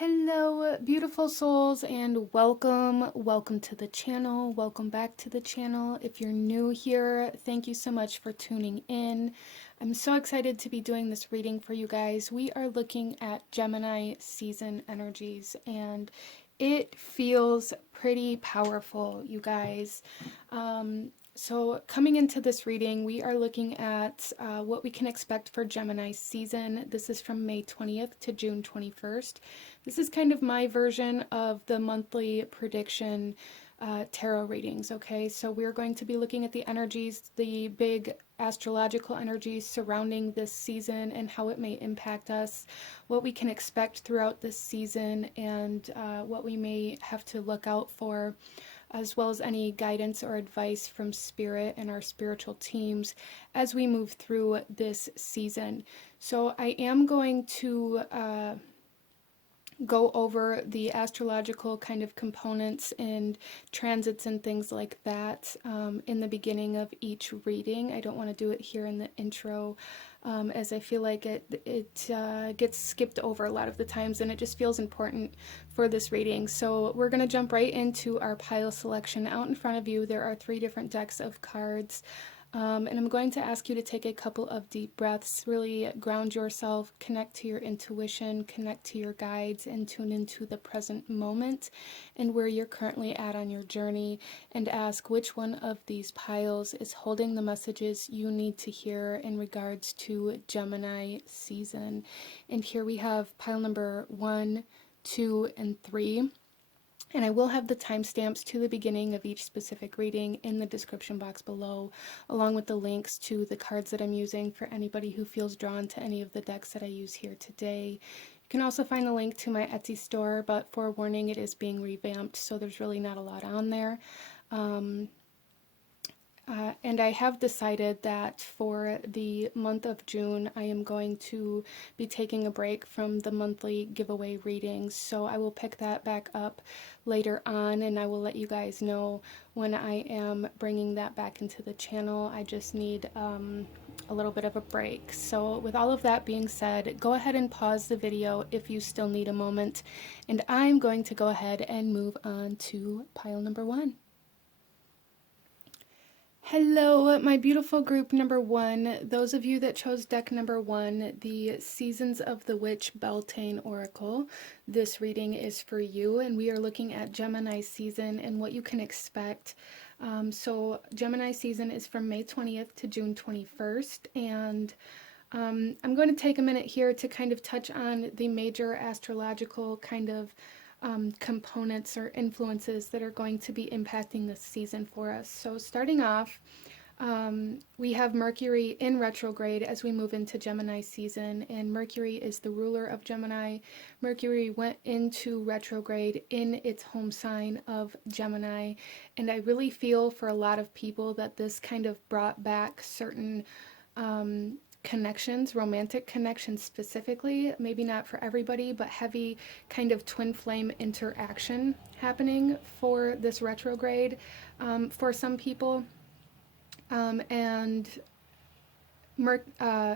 Hello, beautiful souls, and welcome to the channel. Welcome back to the channel. If you're new here, thank you so much for tuning in. I'm so excited to be doing this reading for you guys. We are looking at Gemini season energies, and it feels pretty powerful, you guys. So coming into this reading, we are looking at what we can expect for Gemini season. This is from May 20th to June 21st. This is kind of my version of the monthly prediction tarot readings, okay? So we're going to be looking at the energies, the big astrological energies surrounding this season and how it may impact us, what we can expect throughout this season, and what we may have to look out for, as well as any guidance or advice from Spirit and our spiritual teams as we move through this season. So I am going to go over the astrological kind of components and transits and things like that in the beginning of each reading. I don't want to do it here in the intro, as I feel like it gets skipped over a lot of the times, and it just feels important for this reading. So we're going to jump right into our pile selection. Out in front of you, there are 3 different decks of cards. And I'm going to ask you to take a couple of deep breaths, really ground yourself, connect to your intuition, connect to your guides, and tune into the present moment and where you're currently at on your journey, and ask which one of these piles is holding the messages you need to hear in regards to Gemini season. And here we have pile number 1, 2, and 3. And I will have the timestamps to the beginning of each specific reading in the description box below, along with the links to the cards that I'm using for anybody who feels drawn to any of the decks that I use here today. You can also find a link to my Etsy store, but forewarning, it is being revamped, so there's really not a lot on there. And I have decided that for the month of June, I am going to be taking a break from the monthly giveaway readings. So I will pick that back up later on, and I will let you guys know when I am bringing that back into the channel. I just need a little bit of a break. So with all of that being said, go ahead and pause the video if you still need a moment. And I'm going to go ahead and move on to pile number 1. Hello, my beautiful group number 1. Those of you that chose deck number 1, the Seasons of the Witch Beltane Oracle, this reading is for you, and we are looking at Gemini season and what you can expect. So Gemini season is from May 20th to June 21st, and I'm going to take a minute here to kind of touch on the major astrological kind of components or influences that are going to be impacting this season for us. So starting off, we have Mercury in retrograde as we move into Gemini season, and Mercury is the ruler of Gemini. Mercury went into retrograde in its home sign of Gemini, and I really feel for a lot of people that this kind of brought back certain connections, romantic connections specifically, maybe not for everybody, but heavy kind of twin flame interaction happening for this retrograde for some people. And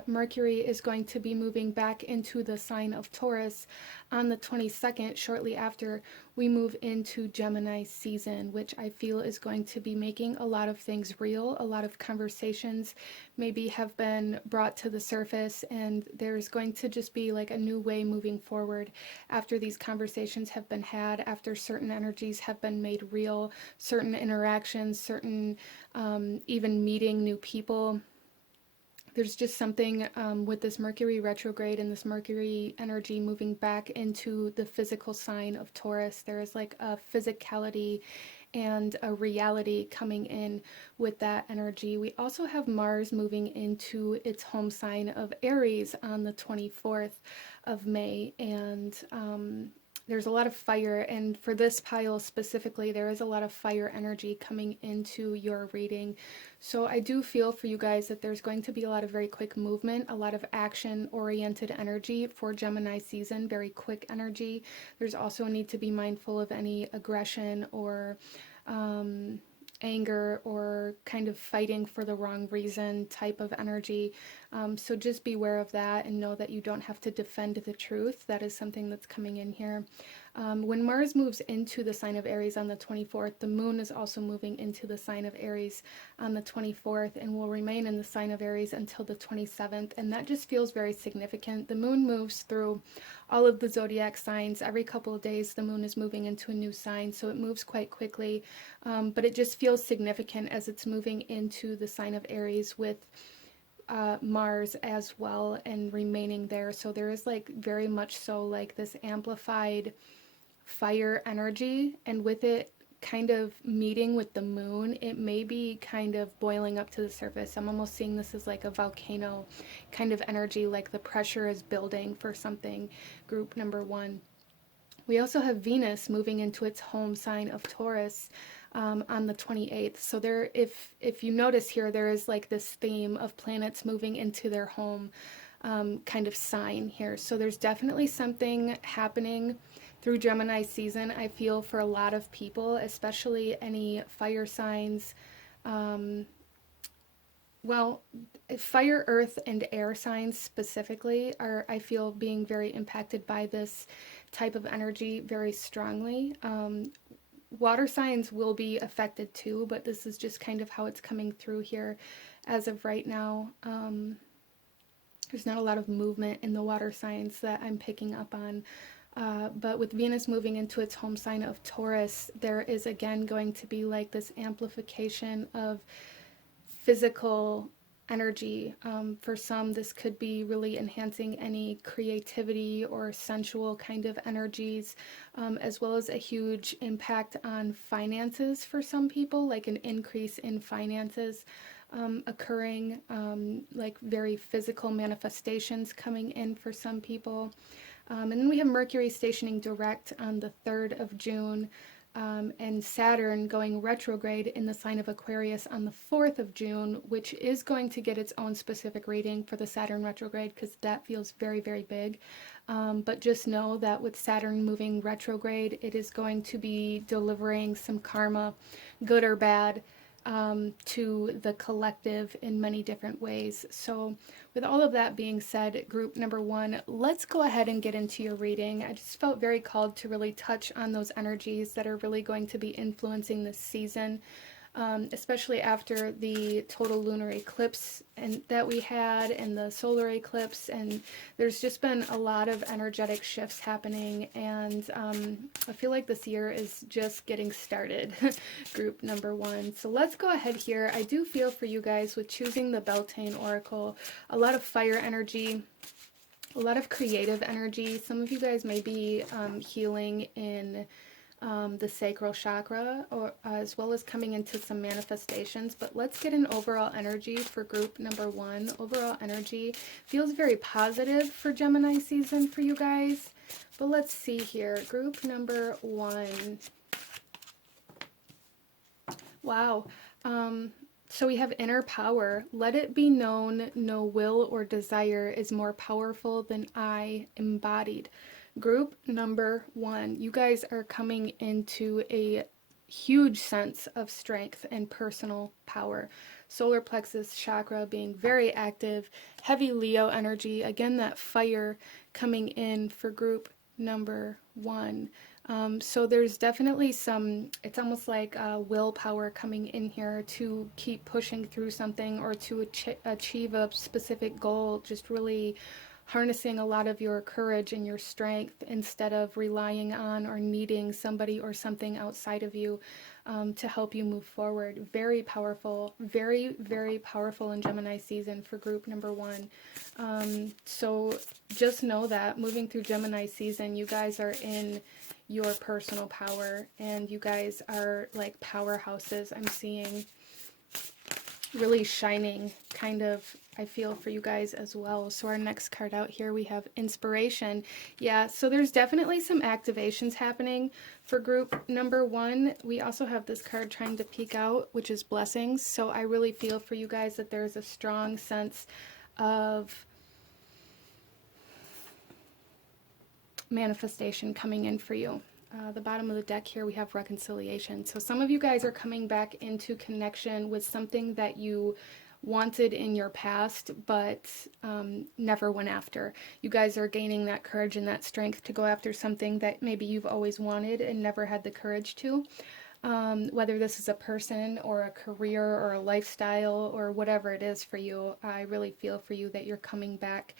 Mercury is going to be moving back into the sign of Taurus on the 22nd, shortly after we move into Gemini season, which I feel is going to be making a lot of things real. A lot of conversations maybe have been brought to the surface, and there's going to just be like a new way moving forward after these conversations have been had, after certain energies have been made real, certain interactions, certain even meeting new people. There's just something with this Mercury retrograde and this Mercury energy moving back into the physical sign of Taurus. There is like a physicality and a reality coming in with that energy. We also have Mars moving into its home sign of Aries on the 24th of May, and there's a lot of fire, and for this pile specifically, there is a lot of fire energy coming into your reading. So I do feel for you guys that there's going to be a lot of very quick movement, a lot of action-oriented energy for Gemini season, very quick energy. There's also a need to be mindful of any aggression or anger or kind of fighting for the wrong reason type of energy. So just beware of that and know that you don't have to defend the truth. That is something that's coming in here. When Mars moves into the sign of Aries on the 24th, the moon is also moving into the sign of Aries on the 24th and will remain in the sign of Aries until the 27th. And that just feels very significant. The moon moves through all of the zodiac signs. Every couple of days, the moon is moving into a new sign, so it moves quite quickly. But it just feels significant as it's moving into the sign of Aries with Mars as well and remaining there. So there is like very much so like this amplified fire energy, and with it kind of meeting with the moon, it may be kind of boiling up to the surface. I'm almost seeing this as like a volcano kind of energy, like the pressure is building for something, group number one. We also have Venus moving into its home sign of Taurus on the 28th. So there, if you notice here, there is like this theme of planets moving into their home kind of sign here. So there's definitely something happening through Gemini season, I feel, for a lot of people, especially any fire signs. Well, fire, earth, and air signs specifically are, I feel, being very impacted by this type of energy very strongly. Water signs will be affected too, but this is just kind of how it's coming through here as of right now. There's not a lot of movement in the water signs that I'm picking up on. But with Venus moving into its home sign of Taurus, there is again going to be like this amplification of physical energy. For some, this could be really enhancing any creativity or sensual kind of energies, as well as a huge impact on finances for some people, like an increase in finances occurring, like very physical manifestations coming in for some people. And then we have Mercury stationing direct on the 3rd of June, and Saturn going retrograde in the sign of Aquarius on the 4th of June, which is going to get its own specific reading for the Saturn retrograde because that feels very, very big. But just know that with Saturn moving retrograde, it is going to be delivering some karma, good or bad, to the collective in many different ways. So with all of that being said, group number one, let's go ahead and get into your reading. I just felt very called to really touch on those energies that are really going to be influencing this season, especially after the total lunar eclipse that we had and the solar eclipse. And there's just been a lot of energetic shifts happening, and I feel like this year is just getting started, group number one. So let's go ahead here. I do feel for you guys with choosing the Beltane Oracle, a lot of fire energy, a lot of creative energy. Some of you guys may be healing in the sacral chakra, or as well as coming into some manifestations. But let's get an overall energy for group number one. Overall energy feels very positive for Gemini season for you guys. But let's see here. Group number one. Wow. So we have inner power. Let it be known, no will or desire is more powerful than I embodied. Group number one, you guys are coming into a huge sense of strength and personal power. Solar plexus chakra being very active, heavy Leo energy, again that fire coming in for group number one. So there's definitely some, it's almost like willpower coming in here to keep pushing through something or to achieve a specific goal, just really harnessing a lot of your courage and your strength instead of relying on or needing somebody or something outside of you to help you move forward. Very powerful, very, very powerful in Gemini season for group number one. So just know that moving through Gemini season, you guys are in your personal power, and you guys are like powerhouses. I'm seeing really shining kind of, I feel, for you guys as well. So our next card out here, we have inspiration. Yeah, so there's definitely some activations happening for group number one. We also have this card trying to peek out, which is blessings. So I really feel for you guys that there's a strong sense of manifestation coming in for you. the bottom of the deck here, we have reconciliation. So some of you guys are coming back into connection with something that you wanted in your past, but never went after. You guys are gaining that courage and that strength to go after something that maybe you've always wanted and never had the courage to. Whether this is a person or a career or a lifestyle or whatever it is for you, I really feel for you that you're coming back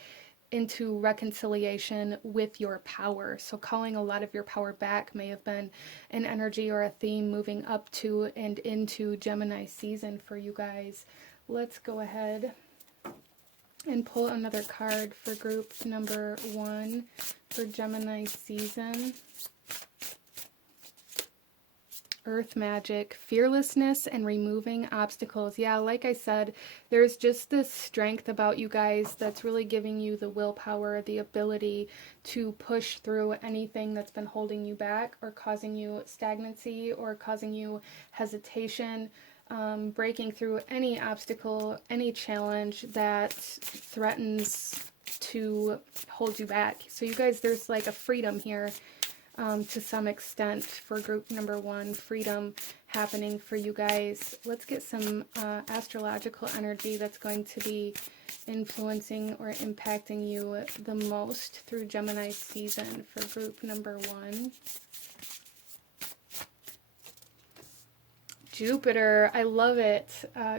into reconciliation with your power. So calling a lot of your power back may have been an energy or a theme moving up to and into Gemini season for you guys. Let's go ahead and pull another card for group number 1 for Gemini season. Earth magic, fearlessness, and removing obstacles. Yeah, like I said, there's just this strength about you guys that's really giving you the willpower, the ability to push through anything that's been holding you back or causing you stagnancy or causing you hesitation, breaking through any obstacle, any challenge that threatens to hold you back. So you guys, there's like a freedom here. To some extent for group number 1, freedom happening for you guys. Let's get some astrological energy that's going to be influencing or impacting you the most through Gemini season for group number 1. Jupiter, I love it.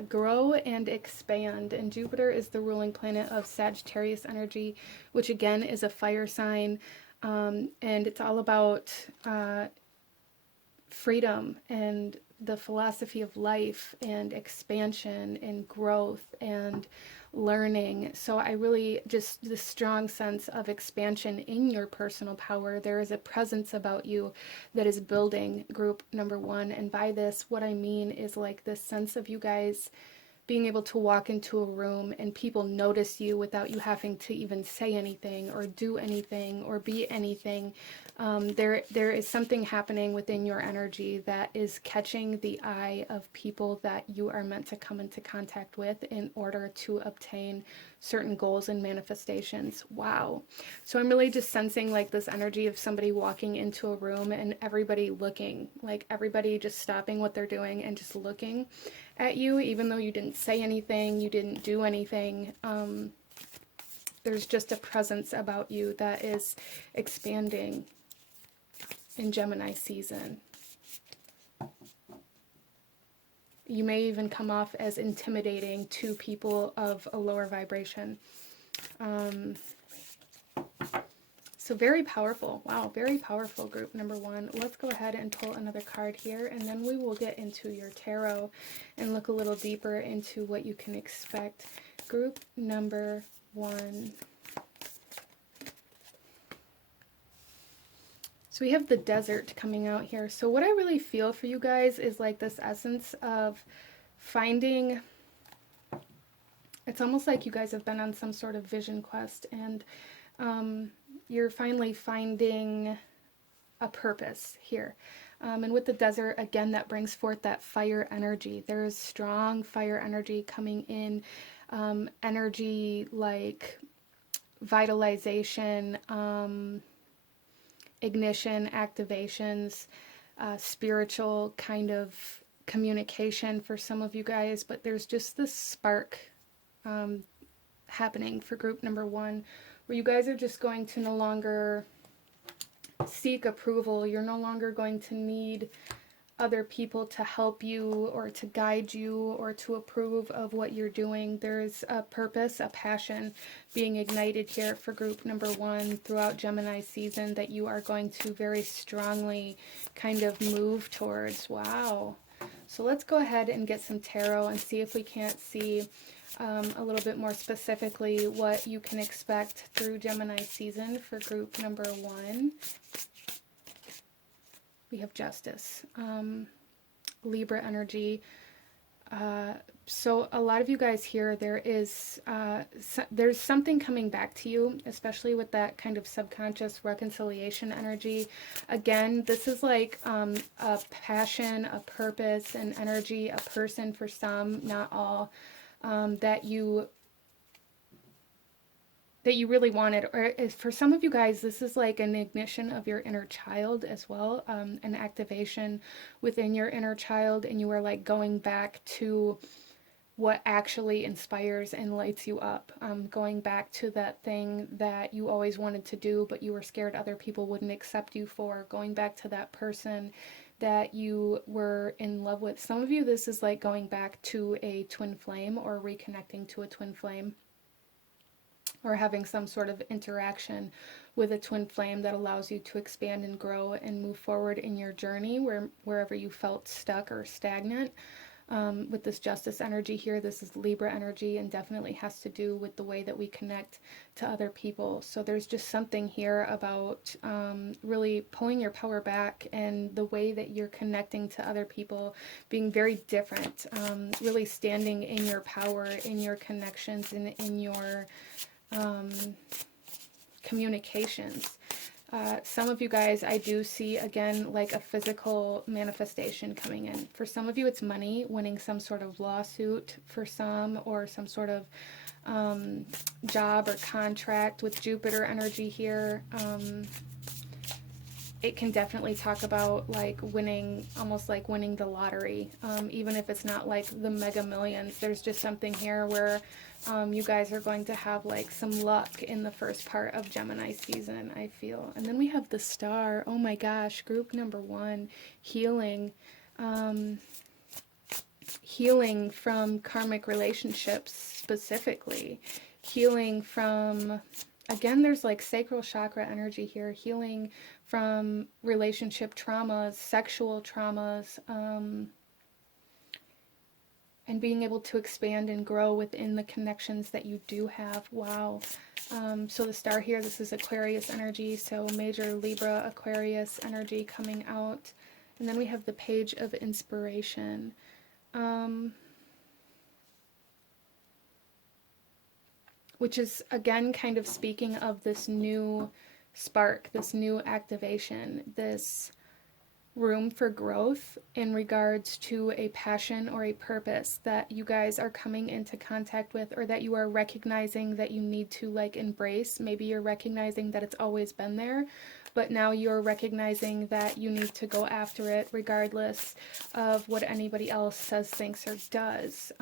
Grow and expand. And Jupiter is the ruling planet of Sagittarius energy, which again is a fire sign. And it's all about freedom and the philosophy of life and expansion and growth and learning. So I really just the strong sense of expansion in your personal power. There is a presence about you that is building group number 1. And by this, what I mean is like this sense of you guys being able to walk into a room and people notice you without you having to even say anything or do anything or be anything. There is something happening within your energy that is catching the eye of people that you are meant to come into contact with in order to obtain certain goals and manifestations. Wow. So I'm really just sensing like this energy of somebody walking into a room and everybody looking, like everybody just stopping what they're doing and just looking at you, even though you didn't say anything, you didn't do anything. There's just a presence about you that is expanding in Gemini season. You may even come off as intimidating to people of a lower vibration. So very powerful. Wow, very powerful group number 1. Let's go ahead and pull another card here, and then we will get into your tarot and look a little deeper into what you can expect. Group number 1. So we have the desert coming out here. So what I really feel for you guys is like this essence of finding, it's almost like you guys have been on some sort of vision quest and you're finally finding a purpose here. And with the desert, again, that brings forth that fire energy. There is strong fire energy coming in, energy like vitalization, ignition, activations, spiritual kind of communication for some of you guys, but there's just this spark happening for group number 1, where you guys are just going to no longer seek approval. You're no longer going to need other people to help you or to guide you or to approve of what you're doing. There's a purpose, a passion being ignited here for group number 1 throughout Gemini season that you are going to very strongly kind of move towards. Wow. So let's go ahead and get some tarot and see if we can't see a little bit more specifically what you can expect through Gemini season for group number 1. We have justice, Libra energy. So a lot of you guys here, there's something coming back to you, especially with that kind of subconscious reconciliation energy. Again, this is like a passion, a purpose, an energy, a person for some, not all, that you that you really wanted. Or for some of you guys, this is like an ignition of your inner child as well, an activation within your inner child, and you are like going back to what actually inspires and lights you up. Going back to that thing that you always wanted to do, but you were scared other people wouldn't accept you for. Going back to that person that you were in love with. Some of you, this is like going back to a twin flame or reconnecting to a twin flame, or having some sort of interaction with a twin flame that allows you to expand and grow and move forward in your journey wherever you felt stuck or stagnant. With this justice energy here, this is Libra energy, and definitely has to do with the way that we connect to other people. So there's just something here about really pulling your power back, and the way that you're connecting to other people being very different, really standing in your power, in your connections, and in your communications. Some of you guys, I do see, again, like a physical manifestation coming in. For some of you, it's money, winning some sort of lawsuit for some, or some sort of job or contract with Jupiter energy here. It can definitely talk about like winning, almost like winning the lottery, even if it's not like the mega millions. There's just something here where you guys are going to have like some luck in the first part of Gemini season, I feel. And then we have the star. Oh my gosh, group number 1, healing. Healing from karmic relationships specifically. Healing from, again, there's like sacral chakra energy here. Healing from relationship traumas, sexual traumas, and being able to expand and grow within the connections that you do have. Wow. So the star here, this is Aquarius energy, so major Libra, Aquarius energy coming out. And then we have the page of inspiration. Which is, again, kind of speaking of this new spark, this new activation, this room for growth in regards to a passion or a purpose that you guys are coming into contact with, or that you are recognizing that you need to like embrace. Maybe you're recognizing that it's always been there, but now you're recognizing that you need to go after it regardless of what anybody else says, thinks, or does.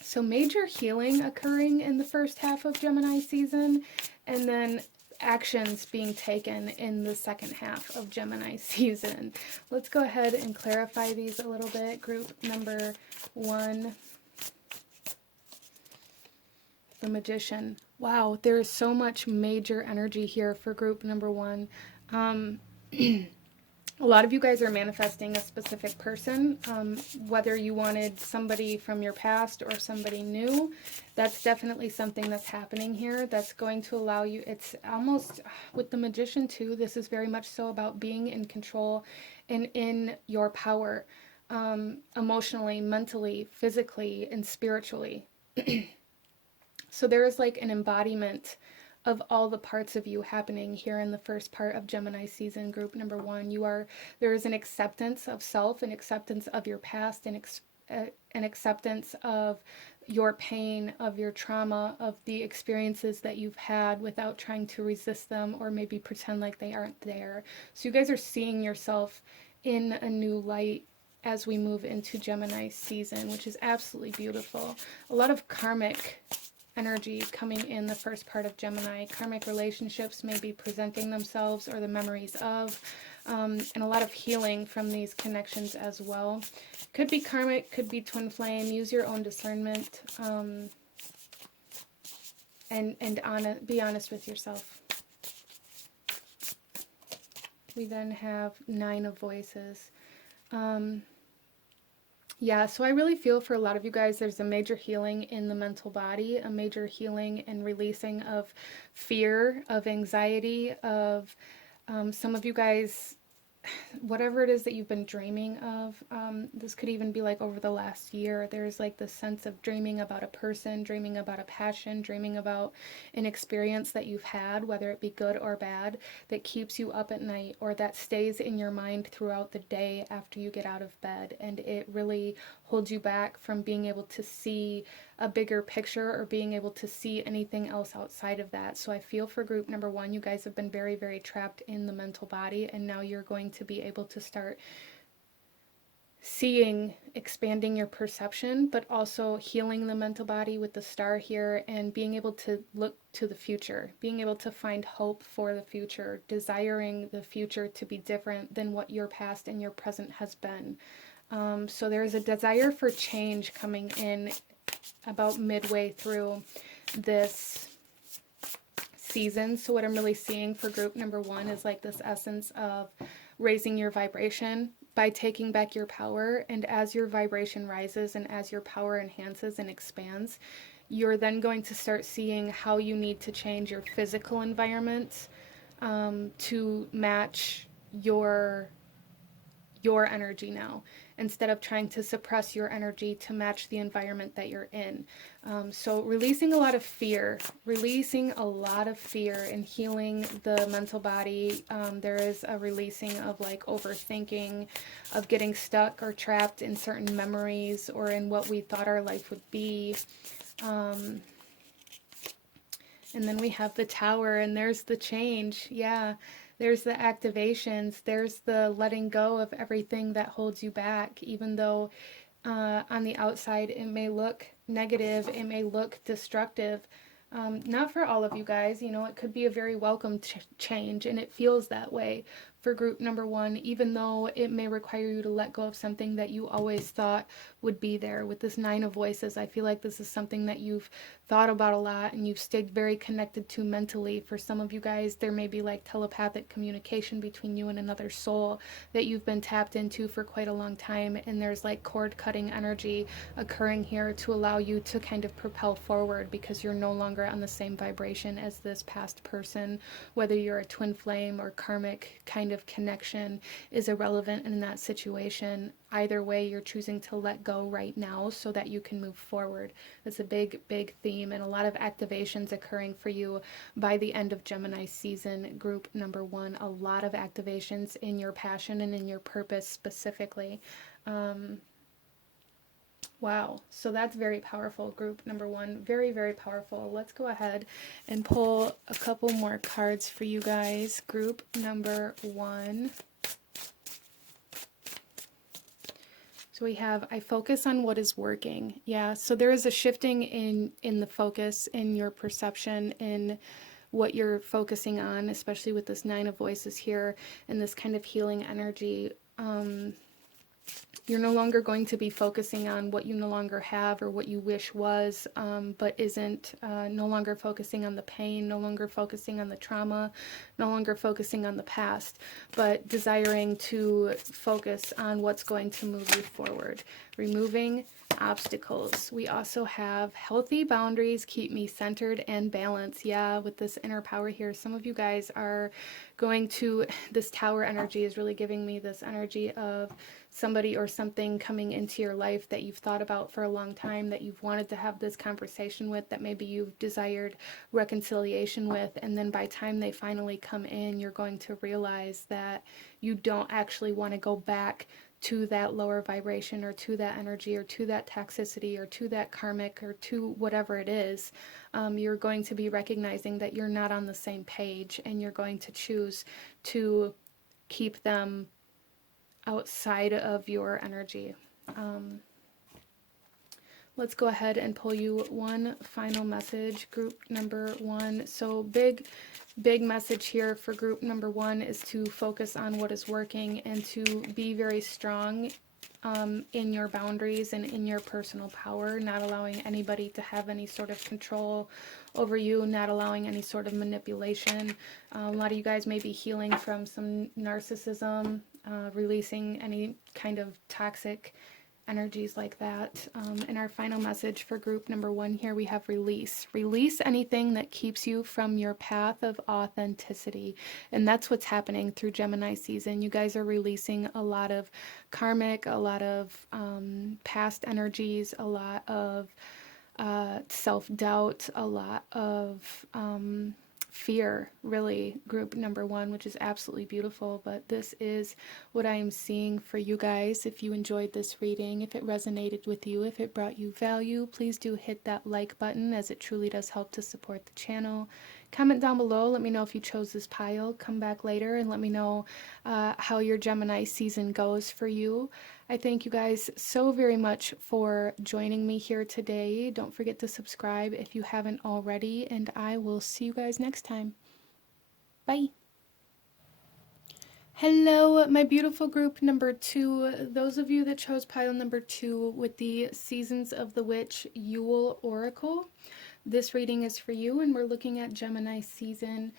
So major healing occurring in the first half of Gemini season, and then actions being taken in the second half of Gemini season. Let's go ahead and clarify these a little bit. Group number 1, the Magician. Wow, there is so much major energy here for group number 1. A lot of you guys are manifesting a specific person, whether you wanted somebody from your past or somebody new. That's definitely something that's happening here that's going to allow you, it's almost, with the Magician too, this is very much so about being in control and in your power, emotionally, mentally, physically, and spiritually. So there is like an embodiment of all the parts of you happening here in the first part of Gemini season, group number 1. There is an acceptance of self, an acceptance of your past, an acceptance of your pain, of your trauma, of the experiences that you've had, without trying to resist them or maybe pretend like they aren't there. So you guys are seeing yourself in a new light as we move into Gemini season, which is absolutely beautiful. A lot of karmic energy coming in the first part of Gemini. Karmic relationships may be presenting themselves, or the memories of, and a lot of healing from these connections as well. Could be karmic, could be twin flame. Use your own discernment, and be honest with yourself. We then have 9 of Voices. Yeah, so I really feel for a lot of you guys, there's a major healing in the mental body, a major healing and releasing of fear, of anxiety, of some of you guys, whatever it is that you've been dreaming of. This could even be like over the last year. There's like this sense of dreaming about a person, dreaming about a passion, dreaming about an experience that you've had, whether it be good or bad, that keeps you up at night, or that stays in your mind throughout the day after you get out of bed. And it really holds you back from being able to see a bigger picture or being able to see anything else outside of that. So I feel for group number one, you guys have been very, very trapped in the mental body, and now you're going to be able to start seeing, expanding your perception, but also healing the mental body with the star here, and being able to look to the future, being able to find hope for the future, desiring the future to be different than what your past and your present has been. So there's a desire for change coming in about midway through this season. So what I'm really seeing for group number one is like this essence of raising your vibration by taking back your power. And as your vibration rises and as your power enhances and expands, you're then going to start seeing how you need to change your physical environment to match your energy now, instead of trying to suppress your energy to match the environment that you're in. So releasing a lot of fear and healing the mental body. There is a releasing of like overthinking, of getting stuck or trapped in certain memories or in what we thought our life would be. And then we have the Tower, and there's the change. Yeah. There's the activations. There's the letting go of everything that holds you back, even though on the outside it may look negative, it may look destructive. Not for all of you guys, you know, it could be a very welcome change, and it feels that way for group number one, even though it may require you to let go of something that you always thought would be there. With this Nine of Voices, I feel like this is something that you've thought about a lot and you've stayed very connected to mentally. For some of you guys, there may be like telepathic communication between you and another soul that you've been tapped into for quite a long time, and there's like cord cutting energy occurring here to allow you to kind of propel forward because you're no longer on the same vibration as this past person. Whether you're a twin flame or karmic kind of connection is irrelevant in that situation. Either way, you're choosing to let go right now so that you can move forward. It's a big, big theme, and a lot of activations occurring for you by the end of Gemini season, group number one. A lot of activations in your passion and in your purpose specifically. Wow, so that's very powerful, group number one. Very, very powerful. Let's go ahead and pull a couple more cards for you guys. Group number one. So we have, I focus on what is working. Yeah, so there is a shifting in the focus, in your perception, in what you're focusing on, especially with this Nine of Voices here and this kind of healing energy. You're no longer going to be focusing on what you no longer have or what you wish was, but isn't, no longer focusing on the pain, no longer focusing on the trauma, no longer focusing on the past, but desiring to focus on what's going to move you forward. Removing obstacles. We also have healthy boundaries keep me centered and balanced. Yeah, with this inner power here, some of you guys are going to, this Tower energy is really giving me this energy of somebody or something coming into your life that you've thought about for a long time, that you've wanted to have this conversation with, that maybe you've desired reconciliation with, and then by the time they finally come in, you're going to realize that you don't actually want to go back to that lower vibration or to that energy or to that toxicity or to that karmic or to whatever it is. You're going to be recognizing that you're not on the same page, and you're going to choose to keep them outside of your energy. Let's go ahead and pull you one final message, group number one. So big message here for group number one is to focus on what is working and to be very strong in your boundaries and in your personal power, not allowing anybody to have any sort of control over you, not allowing any sort of manipulation. A lot of you guys may be healing from some narcissism, releasing any kind of toxic energies like that. And our final message for group number one here, we have release. Release anything that keeps you from your path of authenticity. And that's what's happening through Gemini season. You guys are releasing a lot of karmic, a lot of past energies, a lot of self-doubt, a lot of fear, really, group number one, which is absolutely beautiful. But this is what I am seeing for you guys. If you enjoyed this reading, if it resonated with you, if it brought you value, please do hit that like button, as it truly does help to support the channel. Comment down below, let me know if you chose this pile. Come back later and let me know how your Gemini season goes for you. I thank you guys so very much for joining me here today. Don't forget to subscribe if you haven't already, and I will see you guys next time. Bye. Hello, my beautiful group number two. Those of you that chose pile number two with the Seasons of the Witch Yule Oracle, this reading is for you, and we're looking at Gemini season.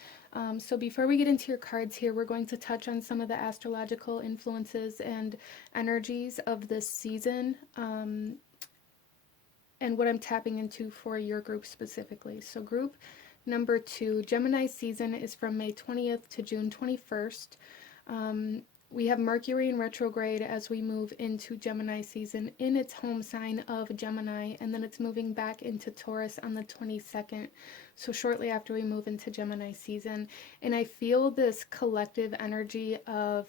So before we get into your cards here, we're going to touch on some of the astrological influences and energies of this season, and what I'm tapping into for your group specifically. So group number two, Gemini season is from May 20th to June 21st. We have Mercury in retrograde as we move into Gemini season in its home sign of Gemini, and then it's moving back into Taurus on the 22nd, so shortly after we move into Gemini season. And I feel this collective energy of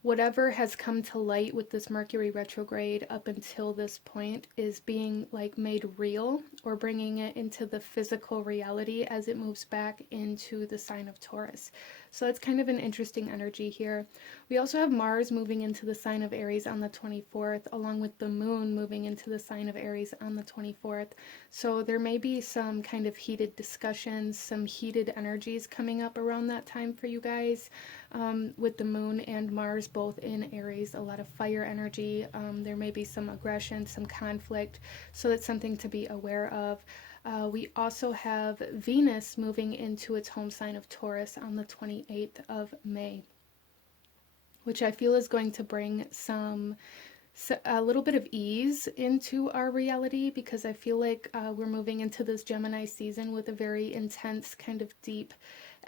whatever has come to light with this Mercury retrograde up until this point is being like made real, or bringing it into the physical reality as it moves back into the sign of Taurus. So that's kind of an interesting energy here. We also have Mars moving into the sign of Aries on the 24th, along with the moon moving into the sign of Aries on the 24th. So there may be some kind of heated discussions, some heated energies coming up around that time for you guys, with the moon and Mars both in Aries. A lot of fire energy. There may be some aggression, some conflict. So that's something to be aware of. We also have Venus moving into its home sign of Taurus on the 28th of May, which I feel is going to bring a little bit of ease into our reality, because I feel like we're moving into this Gemini season with a very intense, kind of deep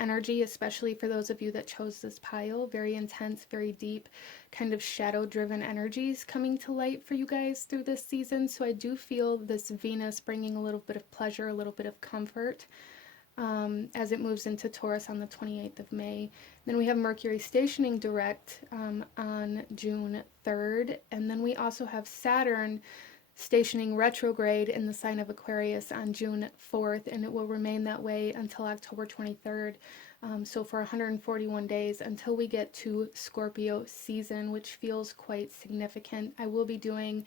energy, especially for those of you that chose this pile. Very intense, very deep, kind of shadow-driven energies coming to light for you guys through this season. So I do feel this Venus bringing a little bit of pleasure, a little bit of comfort, as it moves into Taurus on the 28th of May. Then we have Mercury stationing direct on June 3rd. And then we also have Saturn stationing retrograde in the sign of Aquarius on June 4th, and it will remain that way until October 23rd. So for 141 days until we get to Scorpio season, which feels quite significant. I will be doing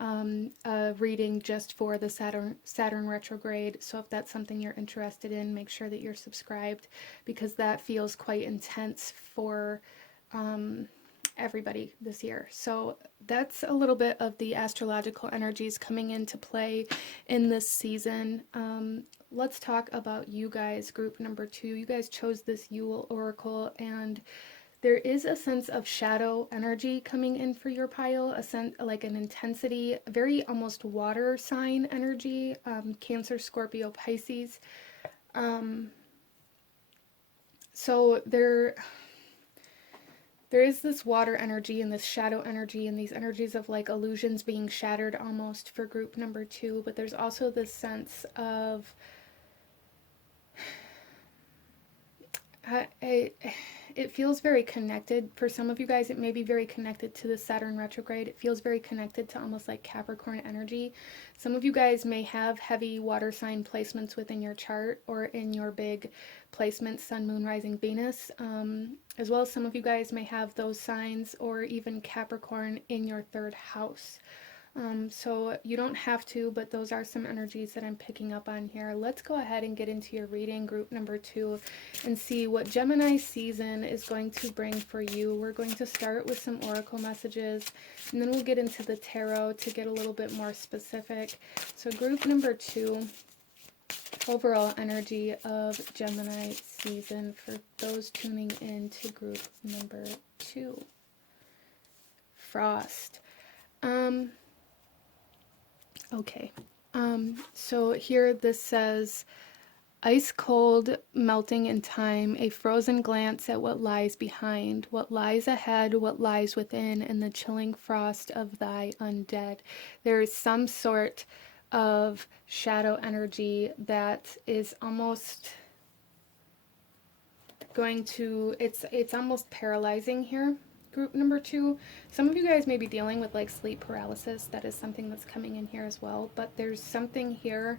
a reading just for the Saturn retrograde. So if that's something you're interested in, make sure that you're subscribed, because that feels quite intense for everybody this year. So that's a little bit of the astrological energies coming into play in this season. Let's talk about you guys, group number two. You guys chose this Yule Oracle, and there is a sense of shadow energy coming in for your pile, a sense like an intensity, very almost water sign energy, Cancer, Scorpio, Pisces. So there is this water energy and this shadow energy and these energies of like illusions being shattered almost for group number two, but there's also this sense of it feels very connected. For some of you guys, it may be very connected to the Saturn retrograde. It feels very connected to almost like Capricorn energy. Some of you guys may have heavy water sign placements within your chart or in your big placements, Sun, Moon, Rising, Venus, as well as some of you guys may have those signs or even Capricorn in your third house. So you don't have to, but those are some energies that I'm picking up on here. Let's go ahead and get into your reading, group number two, and see what Gemini season is going to bring for you. We're going to start with some oracle messages, and then we'll get into the tarot to get a little bit more specific. So group number two, overall energy of Gemini season for those tuning in to group number two. Frost. Okay, so here this says, ice cold, melting in time, a frozen glance at what lies behind, what lies ahead, what lies within, and the chilling frost of thy undead. There is some sort of shadow energy that is almost going to, it's almost paralyzing here, group number 2. Some of you guys may be dealing with like sleep paralysis. That is something that's coming in here as well, but there's something here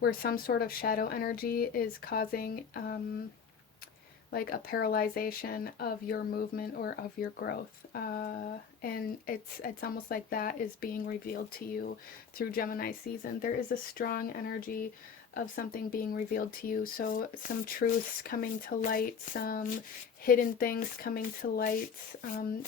where some sort of shadow energy is causing like a paralyzation of your movement or of your growth, and it's almost like that is being revealed to you through Gemini season. There is a strong energy of something being revealed to you, so some truths coming to light, some hidden things coming to light.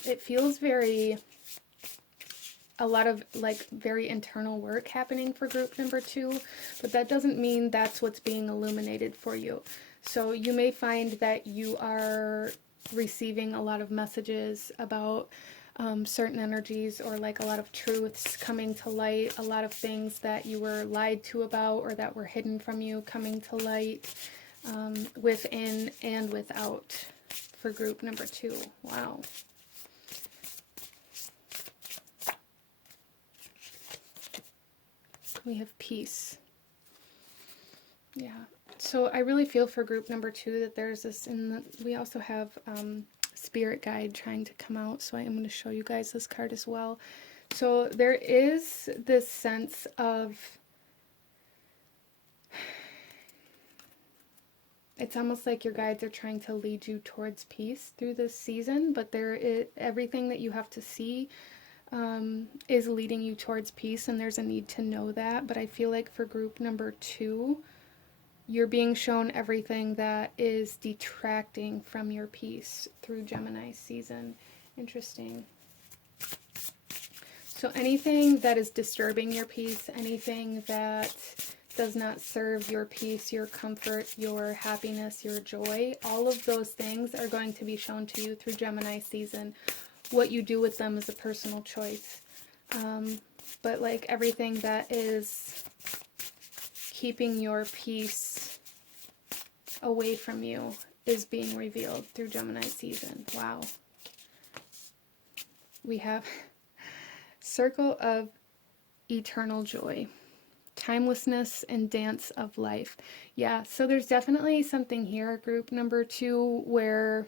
It feels a lot of like very internal work happening for group number 2, but that doesn't mean that's what's being illuminated for you. So you may find that you are receiving a lot of messages about certain energies, or like a lot of truths coming to light, a lot of things that you were lied to about or that were hidden from you coming to light, within and without, for group number 2. Wow. We have peace. Yeah. So I really feel for group number 2 that there's this, we also have spirit guide trying to come out, so I am going to show you guys this card as well. So there is this sense of, it's almost like your guides are trying to lead you towards peace through this season, but everything that you have to see is leading you towards peace, and there's a need to know that. But I feel like for group number 2, you're being shown everything that is detracting from your peace through Gemini season. Interesting. So anything that is disturbing your peace, anything that does not serve your peace, your comfort, your happiness, your joy, all of those things are going to be shown to you through Gemini season. What you do with them is a personal choice. But like everything that is keeping your peace away from you is being revealed through Gemini season. Wow. We have Circle of Eternal Joy, Timelessness and Dance of Life. Yeah, so there's definitely something here, group number 2, where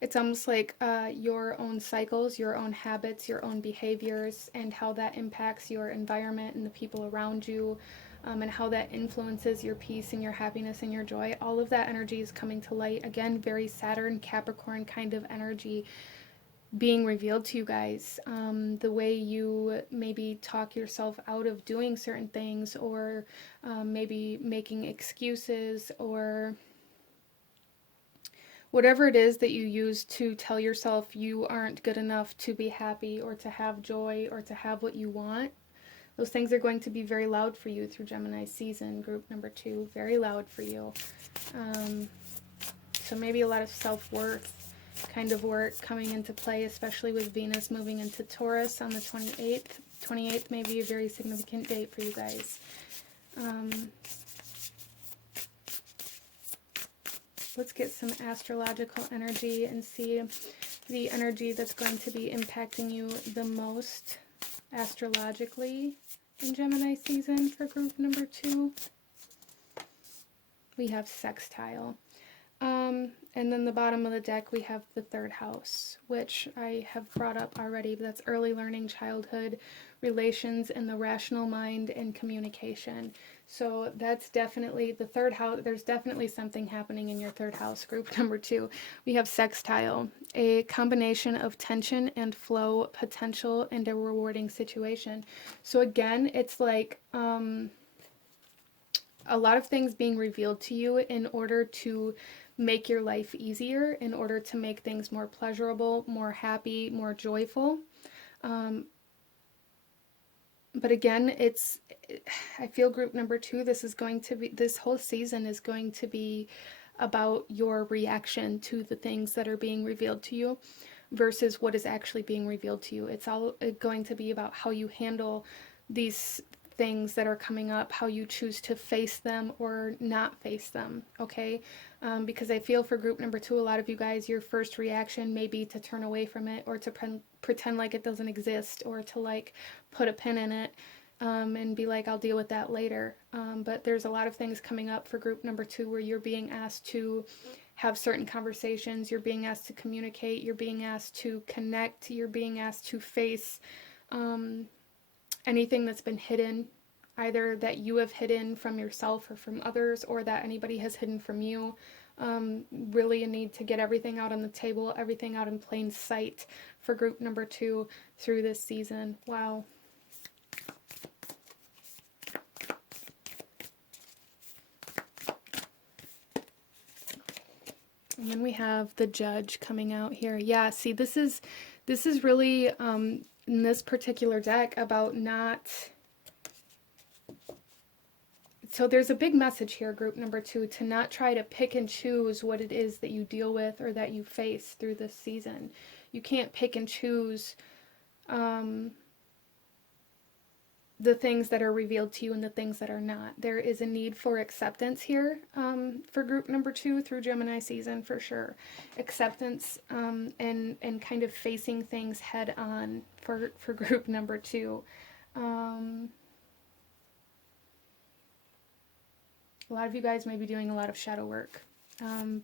it's almost like your own cycles, your own habits, your own behaviors, and how that impacts your environment and the people around you, and how that influences your peace and your happiness and your joy. All of that energy is coming to light. Again, very Saturn, Capricorn kind of energy being revealed to you guys. The way you maybe talk yourself out of doing certain things, or maybe making excuses, or whatever it is that you use to tell yourself you aren't good enough to be happy or to have joy or to have what you want. Those things are going to be very loud for you through Gemini season, group number 2. Very loud for you. So maybe a lot of self-worth kind of work coming into play, especially with Venus moving into Taurus on the 28th. 28th may be a very significant date for you guys. Let's get some astrological energy and see the energy that's going to be impacting you the most astrologically in Gemini season for group number 2. We have sextile. And then the bottom of the deck, we have the 3rd house, which I have brought up already, but that's early learning, childhood, relations, and the rational mind and communication. So that's definitely the 3rd house. There's definitely something happening in your 3rd house, group number 2. We have sextile, a combination of tension and flow, potential, and a rewarding situation. So again, it's like a lot of things being revealed to you in order to make your life easier, in order to make things more pleasurable, more happy, more joyful. But again, I feel group number 2, this whole season is going to be about your reaction to the things that are being revealed to you versus what is actually being revealed to you. It's all going to be about how you handle these things that are coming up, how you choose to face them or not face them, okay? Because I feel for group number 2, a lot of you guys, your first reaction may be to turn away from it, or to pretend like it doesn't exist, or to like put a pin in it. and be like, I'll deal with that later. But there's a lot of things coming up for group number 2 where you're being asked to have certain conversations, you're being asked to communicate, you're being asked to connect, you're being asked to face anything that's been hidden, either that you have hidden from yourself or from others, or that anybody has hidden from you. Really a need to get everything out on the table, everything out in plain sight for group number 2 through this season. Wow. And then we have the Judge coming out here. Yeah, see, this is really in this particular deck about not. So there's a big message here, group number 2, to not try to pick and choose what it is that you deal with or that you face through this season. You can't pick and choose the things that are revealed to you and the things that are not. There is a need for acceptance here for group number 2 through Gemini season for sure. Acceptance and kind of facing things head on for group number 2. A lot of you guys may be doing a lot of shadow work.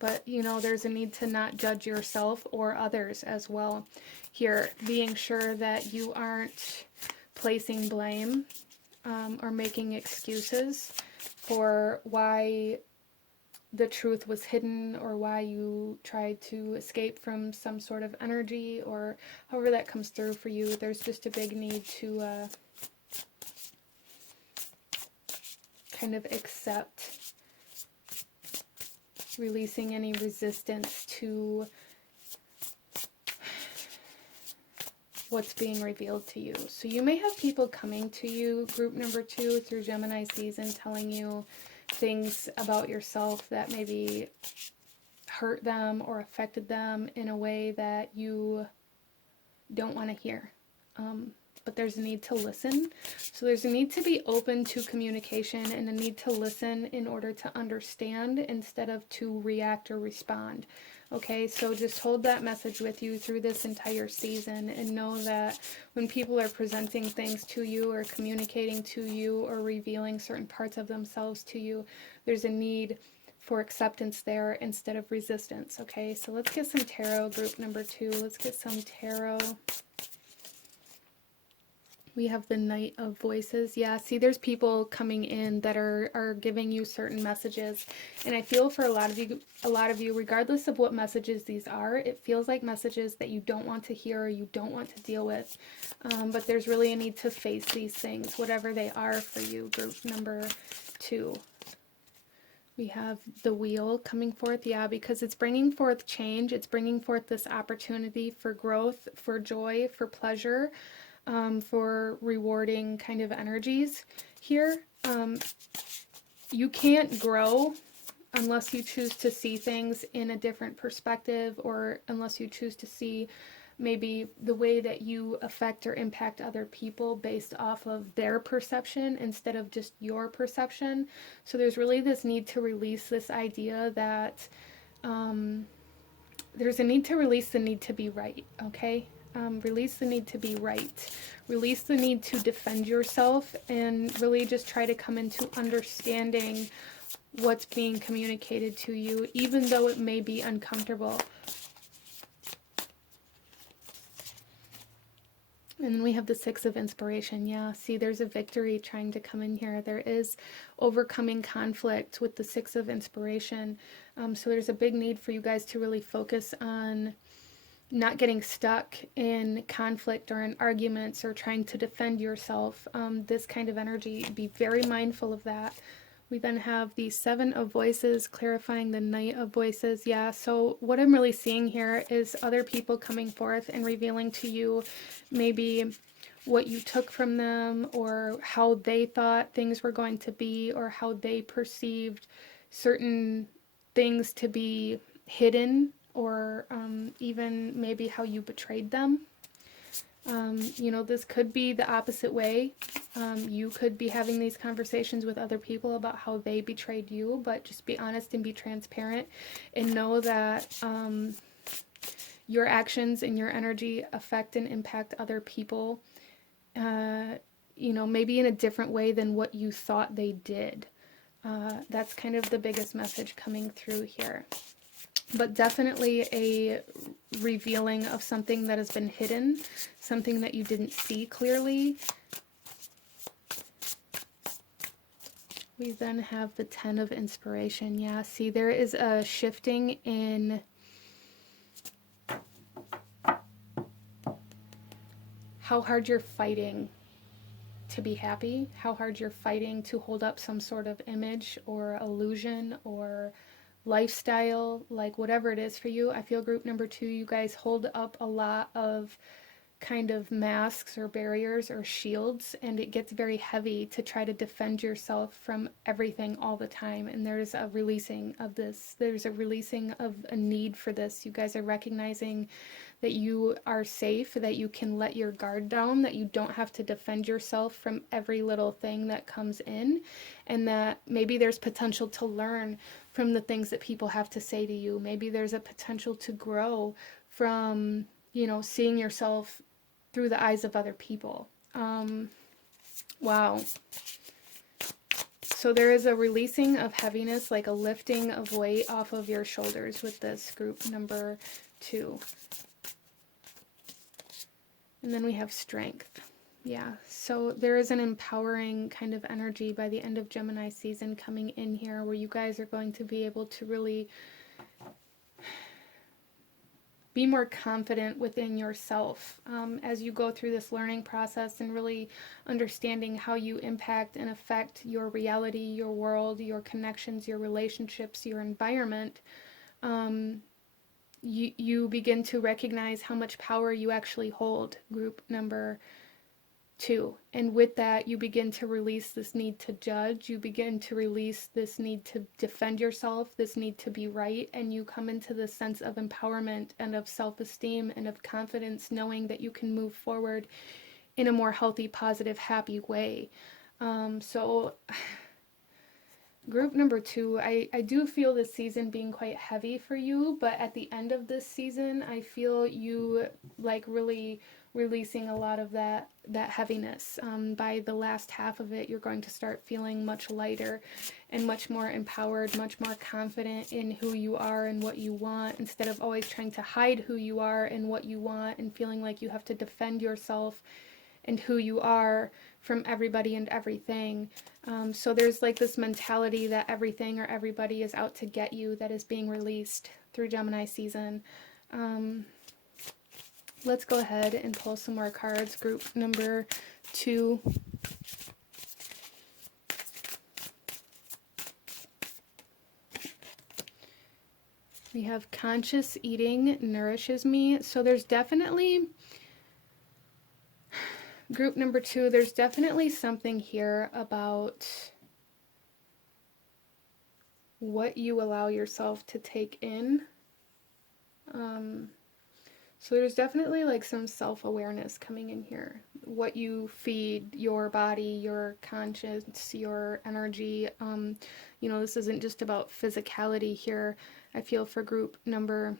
But, you know, there's a need to not judge yourself or others as well here. Being sure that you aren't placing blame or making excuses for why the truth was hidden or why you tried to escape from some sort of energy or however that comes through for you. There's just a big need to kind of accept, releasing any resistance to what's being revealed to you. So you may have people coming to you, group number 2 through Gemini season, telling you things about yourself that maybe hurt them or affected them in a way that you don't want to hear. But there's a need to listen. So there's a need to be open to communication and a need to listen in order to understand instead of to react or respond. Okay, so just hold that message with you through this entire season and know that when people are presenting things to you or communicating to you or revealing certain parts of themselves to you, there's a need for acceptance there instead of resistance. Okay, so let's get some tarot, group number 2. Let's get some tarot. We have the Knight of Voices. Yeah, see, there's people coming in that are giving you certain messages. And I feel for a lot of you, regardless of what messages these are, it feels like messages that you don't want to hear or you don't want to deal with. But there's really a need to face these things, whatever they are for you, group number 2. We have the Wheel coming forth, yeah, because it's bringing forth change. It's bringing forth this opportunity for growth, for joy, for pleasure. For rewarding kind of energies here. You can't grow unless you choose to see things in a different perspective, or unless you choose to see maybe the way that you affect or impact other people based off of their perception instead of just your perception. So there's really this need to release this idea that there's a need to release the need to be right, okay? Release the need to be right. Release the need to defend yourself and really just try to come into understanding what's being communicated to you, even though it may be uncomfortable. And then we have the Six of Inspiration. Yeah, see, there's a victory trying to come in here. There is overcoming conflict with the Six of Inspiration. So there's a big need for you guys to really focus on not getting stuck in conflict or in arguments or trying to defend yourself. This kind of energy, be very mindful of that. We then have the Seven of Voices, clarifying the Knight of Voices. Yeah, so what I'm really seeing here is other people coming forth and revealing to you maybe what you took from them or how they thought things were going to be or how they perceived certain things to be hidden, or even maybe how you betrayed them. You know, this could be the opposite way. You could be having these conversations with other people about how they betrayed you, but just be honest and be transparent and know that your actions and your energy affect and impact other people. maybe in a different way than what you thought they did. That's kind of the biggest message coming through here. But definitely a revealing of something that has been hidden, something that you didn't see clearly. We then have the 10 of inspiration. Yeah, see, there is a shifting in how hard you're fighting to be happy, how hard you're fighting to hold up some sort of image or illusion or lifestyle, like whatever it is for you. I feel group number 2, you guys hold up a lot of kind of masks or barriers or shields, and it gets very heavy to try to defend yourself from everything all the time. And there's a releasing of this. There's a releasing of a need for this. You guys are recognizing that you are safe, that you can let your guard down, that you don't have to defend yourself from every little thing that comes in, and that maybe there's potential to learn from the things that people have to say to you. Maybe there's a potential to grow from, seeing yourself through the eyes of other people. Wow. So there is a releasing of heaviness, like a lifting of weight off of your shoulders with this group number 2. And then we have strength. Yeah, so there is an empowering kind of energy by the end of Gemini season coming in here, where you guys are going to be able to really be more confident within yourself as you go through this learning process, and really understanding how you impact and affect your reality, your world, your connections, your relationships, your environment. You begin to recognize how much power you actually hold, group number 2. And with that, you begin to release this need to judge. You begin to release this need to defend yourself, this need to be right. And you come into this sense of empowerment and of self-esteem and of confidence, knowing that you can move forward in a more healthy, positive, happy way. So group number 2, I do feel this season being quite heavy for you, but at the end of this season, I feel you like really releasing a lot of that heaviness. By the last half of it, you're going to start feeling much lighter and much more empowered, much more confident in who you are and what you want, instead of always trying to hide who you are and what you want and feeling like you have to defend yourself and who you are from everybody and everything. So there's like this mentality that everything or everybody is out to get you that is being released through Gemini season. Let's go ahead and pull some more cards. Group number 2. We have conscious eating nourishes me. So there's definitely, group number 2, there's definitely something here about what you allow yourself to take in. So there's definitely like some self-awareness coming in here. What you feed your body, your conscience, your energy. This isn't just about physicality here, I feel, for group number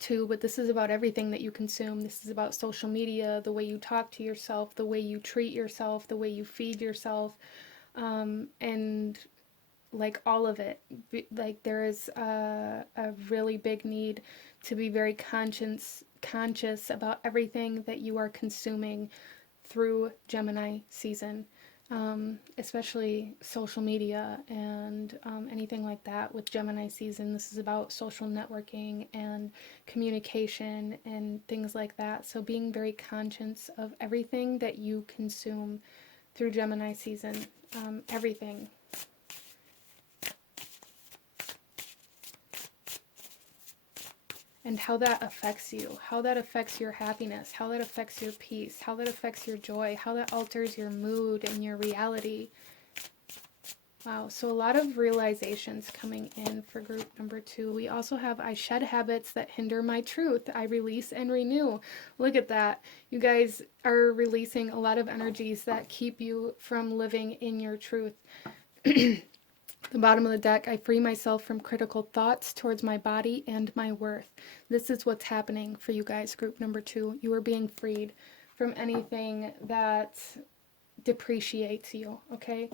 2, but this is about everything that you consume. This is about social media, the way you talk to yourself, the way you treat yourself, the way you feed yourself, and like all of it. Like there is a really big need to be very conscious about everything that you are consuming through Gemini season, especially social media and anything like that with Gemini season. This is about social networking and communication and things like that. So being very conscious of everything that you consume through Gemini season, everything. And how that affects you, how that affects your happiness, how that affects your peace, how that affects your joy, how that alters your mood and your reality. Wow, so a lot of realizations coming in for group number 2. We also have, I shed habits that hinder my truth. I release and renew. Look at that. You guys are releasing a lot of energies that keep you from living in your truth. The bottom of the deck, I free myself from critical thoughts towards my body and my worth. This is what's happening for you guys, group number 2. You are being freed from anything that depreciates you, okay?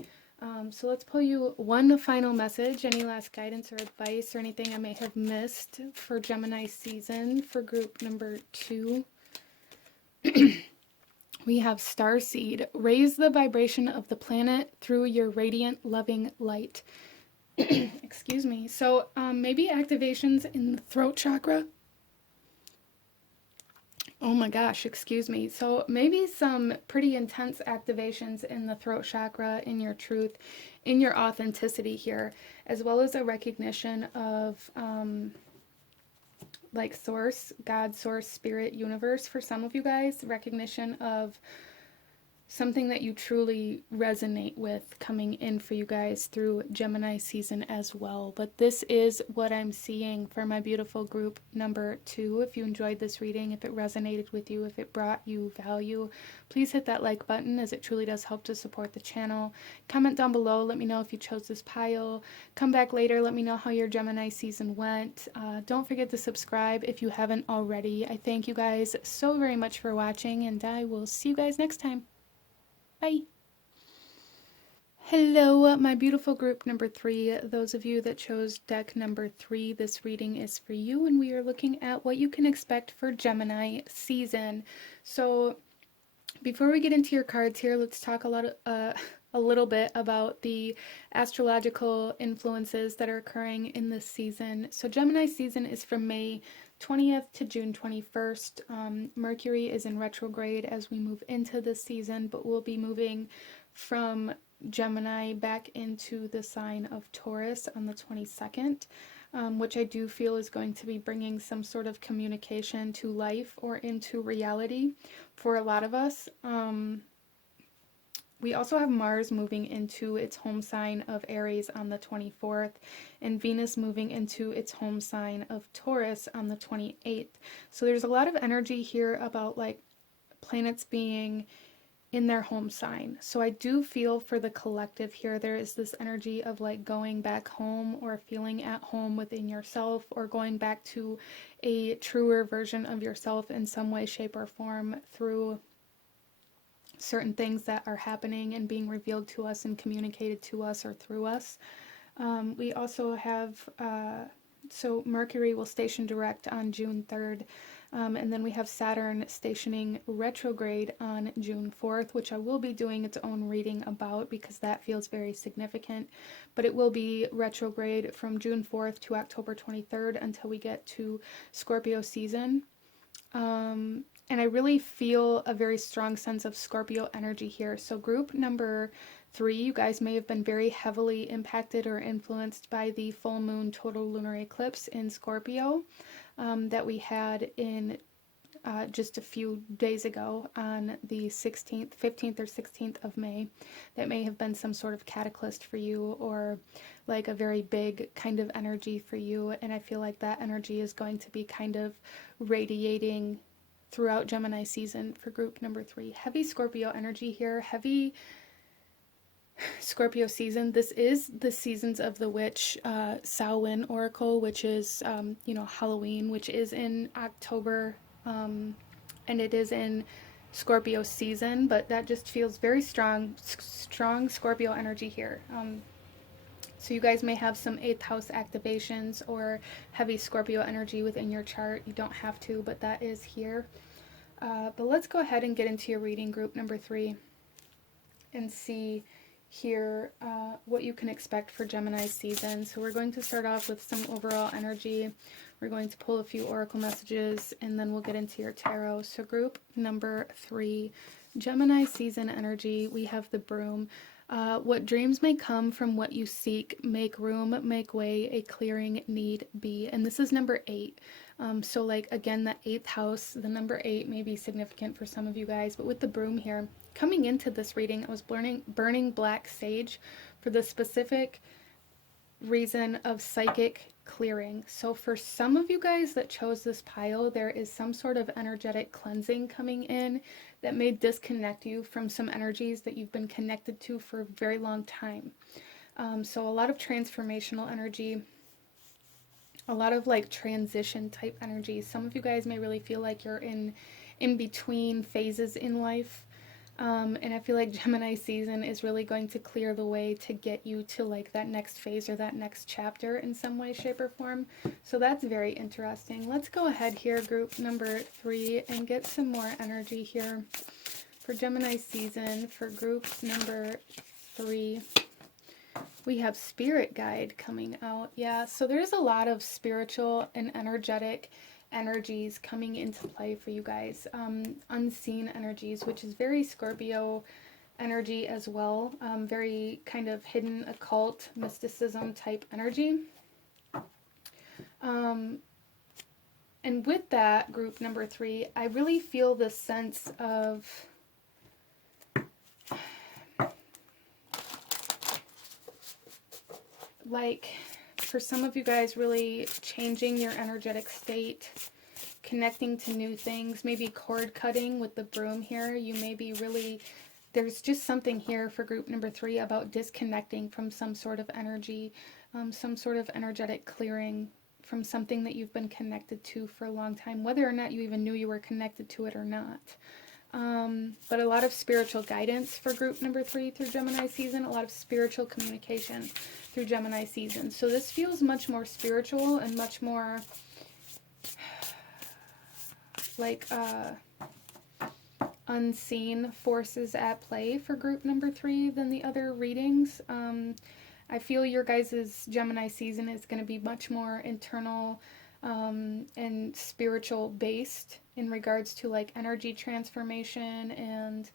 So let's pull you one final message. Any last guidance or advice or anything I may have missed for Gemini season for group number 2? We have Starseed. Raise the vibration of the planet through your radiant, loving light. Excuse me. So maybe activations in the throat chakra. Oh my gosh, excuse me. So maybe some pretty intense activations in the throat chakra, in your truth, in your authenticity here, as well as a recognition of like source, God, source, spirit, universe for some of you guys, recognition of something that you truly resonate with coming in for you guys through Gemini season as well. But this is what I'm seeing for my beautiful group number 2. If you enjoyed this reading, if it resonated with you, if it brought you value, please hit that like button, as it truly does help to support the channel. Comment down below, let me know if you chose this pile. Come back later, let me know how your Gemini season went. Don't forget to subscribe if you haven't already. I thank you guys so very much for watching, and I will see you guys next time. Bye. Hello, my beautiful group number 3. Those of you that chose deck number 3, this reading is for you, and we are looking at what you can expect for Gemini season. So before we get into your cards here, let's talk a little bit about the astrological influences that are occurring in this season. So Gemini season is from May 20th to June 21st. Mercury is in retrograde as we move into this season, but we'll be moving from Gemini back into the sign of Taurus on the 22nd, which I do feel is going to be bringing some sort of communication to life or into reality for a lot of us. We also have Mars moving into its home sign of Aries on the 24th, and Venus moving into its home sign of Taurus on the 28th. So there's a lot of energy here about like planets being in their home sign. So I do feel for the collective here, there is this energy of like going back home or feeling at home within yourself, or going back to a truer version of yourself in some way, shape, or form through certain things that are happening and being revealed to us and communicated to us or through us. We also have, so Mercury will station direct on June 3rd, and then we have Saturn stationing retrograde on June 4th, which I will be doing its own reading about because that feels very significant. But it will be retrograde from June 4th to October 23rd until we get to Scorpio season. And I really feel a very strong sense of Scorpio energy here. So group number 3, you guys may have been very heavily impacted or influenced by the full moon total lunar eclipse in Scorpio that we had in just a few days ago on the 15th or 16th of May. That may have been some sort of catalyst for you, or like a very big kind of energy for you. And I feel like that energy is going to be kind of radiating throughout Gemini season for group number 3. Heavy Scorpio energy here, heavy Scorpio season. This is the Seasons of the Witch Samhain Oracle, which is, Halloween, which is in October, and it is in Scorpio season, but that just feels very strong Scorpio energy here. So you guys may have some 8th house activations or heavy Scorpio energy within your chart. You don't have to, but that is here. But let's go ahead and get into your reading, group number 3, and see here what you can expect for Gemini season. So we're going to start off with some overall energy. We're going to pull a few oracle messages, and then we'll get into your tarot. So group number 3, Gemini season energy, we have the Broom. What dreams may come from what you seek, make room, make way, a clearing need be. And this is number 8. So like, again, the 8th house, the number 8 may be significant for some of you guys, but with the Broom here, coming into this reading, I was burning black sage for the specific reason of psychic clearing. So for some of you guys that chose this pile, there is some sort of energetic cleansing coming in that may disconnect you from some energies that you've been connected to for a very long time. So a lot of transformational energy, a lot of like transition type energy. Some of you guys may really feel like you're in in between phases in life. And I feel like Gemini season is really going to clear the way to get you to like that next phase or that next chapter in some way, shape, or form. So that's very interesting. Let's go ahead here, group number 3, and get some more energy here for Gemini season for group number 3. We have spirit guide coming out. Yeah, so there's a lot of spiritual and energetic energies coming into play for you guys. Unseen energies, which is very Scorpio energy as well. Very kind of hidden occult mysticism type energy. And with that, group number 3, I really feel this sense of like, for some of you guys, really changing your energetic state, connecting to new things, maybe cord cutting with the broom here. You may be really, there's just something here for group number 3 about disconnecting from some sort of energy, some sort of energetic clearing from something that you've been connected to for a long time, whether or not you even knew you were connected to it or not. But a lot of spiritual guidance for group number 3 through Gemini season, a lot of spiritual communication through Gemini season. So this feels much more spiritual and much more like unseen forces at play for group number 3 than the other readings. I feel your guys' Gemini season is going to be much more internal and spiritual based in regards to like energy transformation and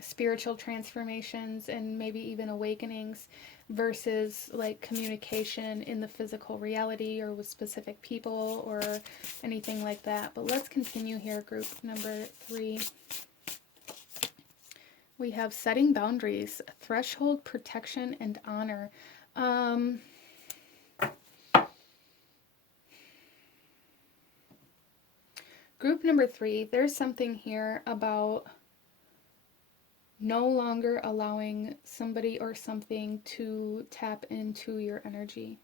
spiritual transformations and maybe even awakenings versus like communication in the physical reality or with specific people or anything like that. But let's continue here, group number 3. We have setting boundaries, threshold, protection, and honor. Group number 3, there's something here about no longer allowing somebody or something to tap into your energy.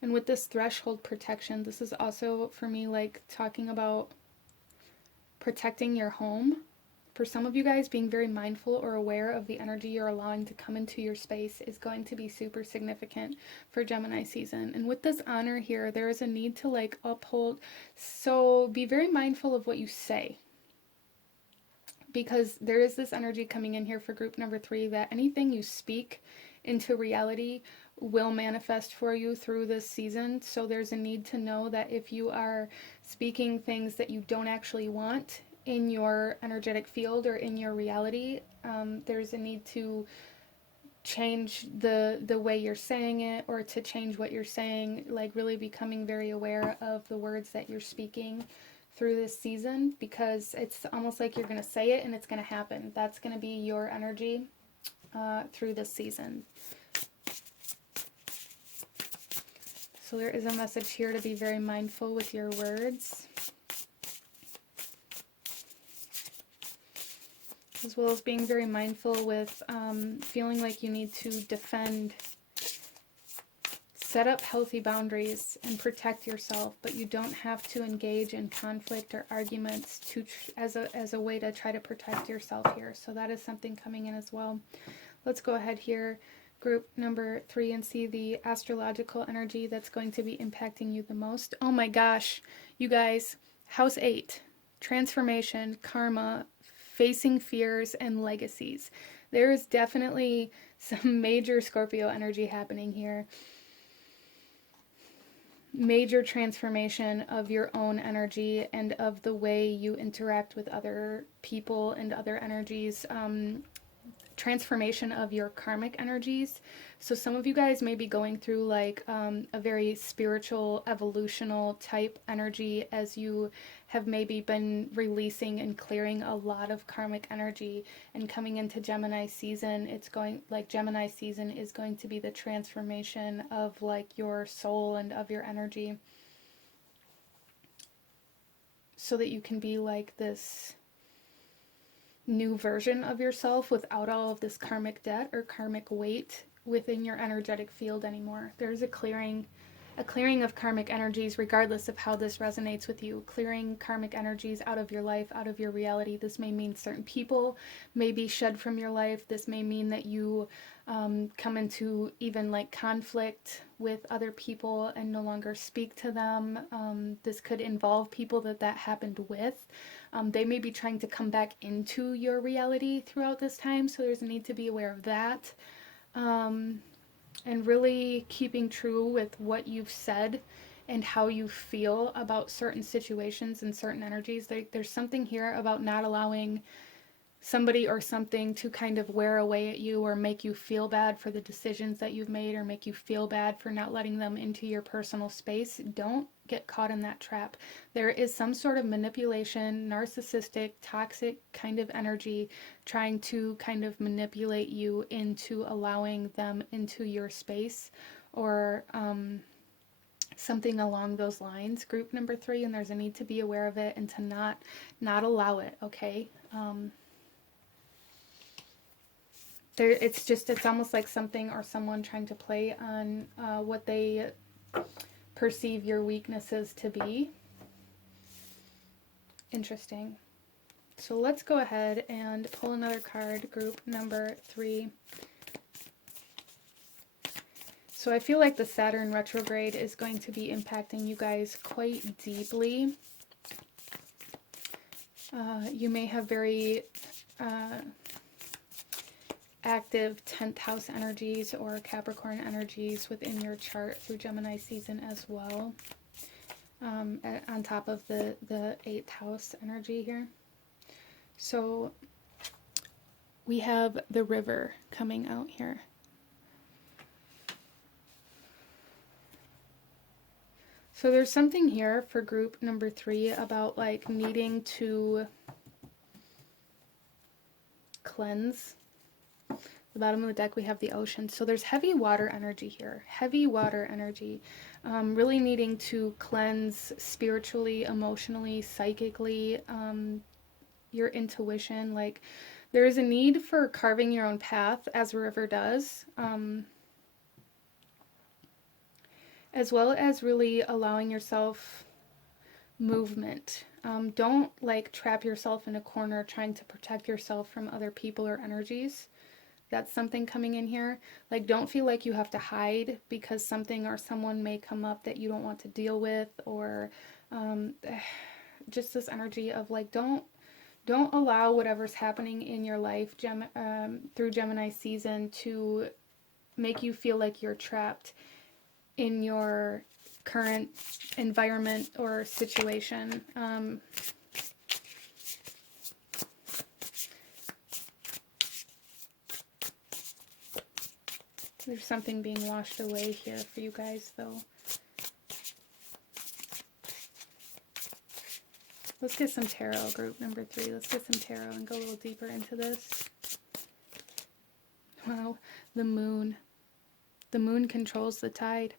And with this threshold protection, this is also for me like talking about protecting your home. For some of you guys, being very mindful or aware of the energy you're allowing to come into your space is going to be super significant for Gemini season. And with this honor here, there is a need to like uphold. So be very mindful of what you say, because there is this energy coming in here for group number 3 that anything you speak into reality will manifest for you through this season. So there's a need to know that if you are speaking things that you don't actually want in your energetic field or in your reality, there's a need to change the way you're saying it, or to change what you're saying, like really becoming very aware of the words that you're speaking through this season, because it's almost like you're going to say it and it's going to happen. That's going to be your energy through this season. So there is a message here to be very mindful with your words, as well as being very mindful with feeling like you need to defend, set up healthy boundaries and protect yourself, but you don't have to engage in conflict or arguments as a way to try to protect yourself here. So that is something coming in as well. Let's go ahead here, group number 3, and see the astrological energy that's going to be impacting you the most. Oh my gosh, you guys, house 8, transformation, karma, facing fears, and legacies. There is definitely some major Scorpio energy happening here. Major transformation of your own energy and of the way you interact with other people and other energies. Transformation of your karmic energies. So some of you guys may be going through like a very spiritual evolutional type energy as you have maybe been releasing and clearing a lot of karmic energy, and coming into Gemini season, it's going like Gemini season is going to be the transformation of like your soul and of your energy, so that you can be like this new version of yourself without all of this karmic debt or karmic weight within your energetic field anymore. There's a clearing a clearing of karmic energies, regardless of how this resonates with you. Clearing karmic energies out of your life, out of your reality. This may mean certain people may be shed from your life. This may mean that you come into even like conflict with other people and no longer speak to them. This could involve people that happened with. They may be trying to come back into your reality throughout this time, so there's a need to be aware of that. And really keeping true with what you've said and how you feel about certain situations and certain energies. There's something here about not allowing somebody or something to kind of wear away at you or make you feel bad for the decisions that you've made or make you feel bad for not letting them into your personal space. Don't get caught in that trap. There is some sort of manipulation, narcissistic, toxic kind of energy trying to kind of manipulate you into allowing them into your space or something along those lines. Group number 3, and there's a need to be aware of it and to not allow it, okay? It's almost like something or someone trying to play on what they perceive your weaknesses to be. Interesting. So let's go ahead and pull another card, group number 3. So I feel like the Saturn retrograde is going to be impacting you guys quite deeply. You may have very active 10th house energies or Capricorn energies within your chart through Gemini season as well, on top of the 8th house energy here. So we have the river coming out here. So there's something here for group number 3 about like needing to cleanse. The bottom of the deck, we have the ocean. So there's heavy water energy here. Heavy water energy. Really needing to cleanse spiritually, emotionally, psychically, your intuition. Like, there is a need for carving your own path, as a river does. As well as really allowing yourself movement. Don't, like, trap yourself in a corner trying to protect yourself from other people or energies. That's something coming in here. Like, don't feel like you have to hide because something or someone may come up that you don't want to deal with, or just this energy of like, don't allow whatever's happening in your life through Gemini season to make you feel like you're trapped in your current environment or situation. There's something being washed away here for you guys, though. Let's get some tarot, group number 3. Let's get some tarot and go a little deeper into this. Wow, the moon. The moon controls the tide.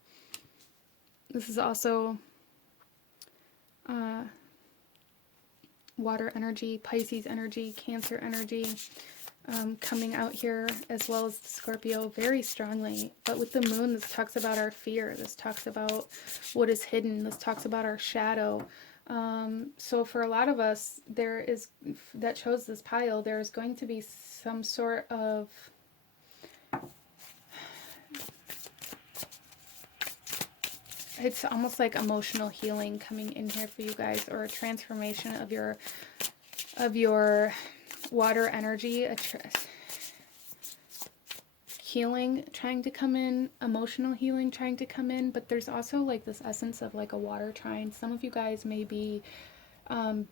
This is also water energy, Pisces energy, Cancer energy. Coming out here, as well as the Scorpio, very strongly. But with the moon, this talks about our fear. This talks about what is hidden. This talks about our shadow. So for a lot of us, that chose this pile, there is going to be some sort of it's almost like emotional healing coming in here for you guys, or a transformation of your water energy, healing trying to come in, emotional healing trying to come in. But there's also like this essence of like a water trine. Some of you guys may be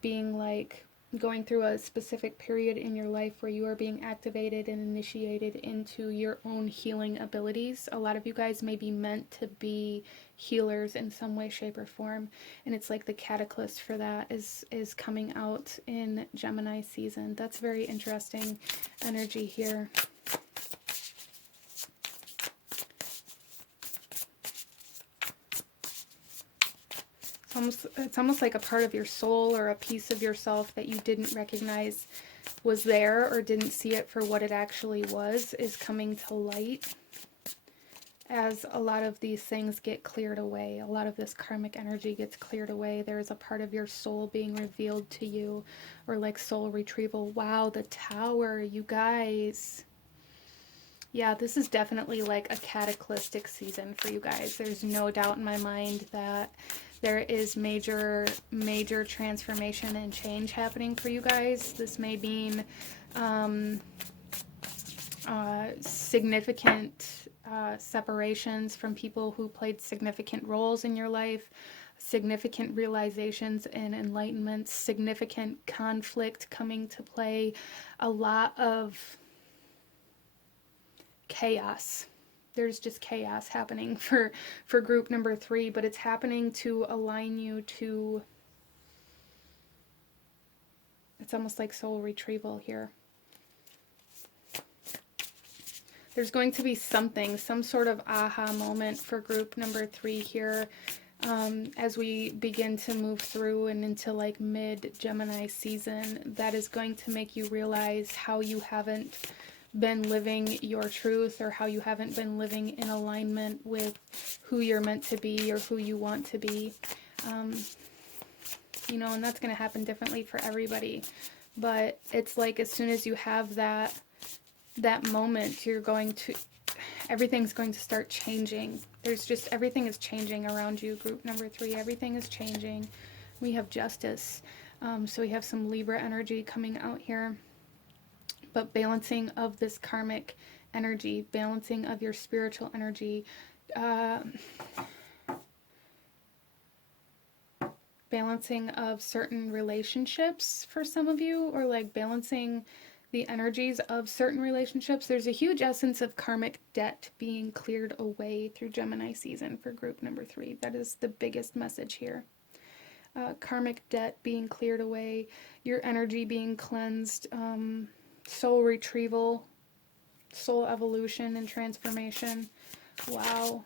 being like going through a specific period in your life where you are being activated and initiated into your own healing abilities. A lot of you guys may be meant to be healers in some way, shape, or form, and it's like the catalyst for that is coming out in Gemini season. That's very interesting energy here. It's almost like a part of your soul or a piece of yourself that you didn't recognize was there or didn't see it for what it actually was is coming to light. as a lot of these things get cleared away, a lot of this karmic energy gets cleared away, there's a part of your soul being revealed to you, or like soul retrieval. Wow, the Tower, you guys. Yeah, this is definitely like a cataclysmic season for you guys. There's no doubt in my mind that there is major transformation and change happening for you guys. This may mean significant separations from people who played significant roles in your life, significant realizations and enlightenments, significant conflict coming to play, a lot of chaos. There's just chaos happening for group number 3, but it's happening to align you to, it's almost like soul retrieval here. There's going to be something, some sort of aha moment for group number 3 here, as we begin to move through and into like mid-Gemini season, that is going to make you realize how you haven't been living your truth, or how you haven't been living in alignment with who you're meant to be or who you want to be. You know, and that's going to happen differently for everybody. But it's like as soon as you have that moment, you're going to, everything's going to start changing. There's just, everything is changing around you, group number 3. Everything is changing. We have justice. So we have some Libra energy coming out here. But balancing of this karmic energy, balancing of your spiritual energy, balancing of certain relationships for some of you, or like balancing the energies of certain relationships. There's a huge essence of karmic debt being cleared away through Gemini season for group number 3. That is the biggest message here. Karmic debt being cleared away, your energy being cleansed, soul retrieval, soul evolution and transformation. Wow.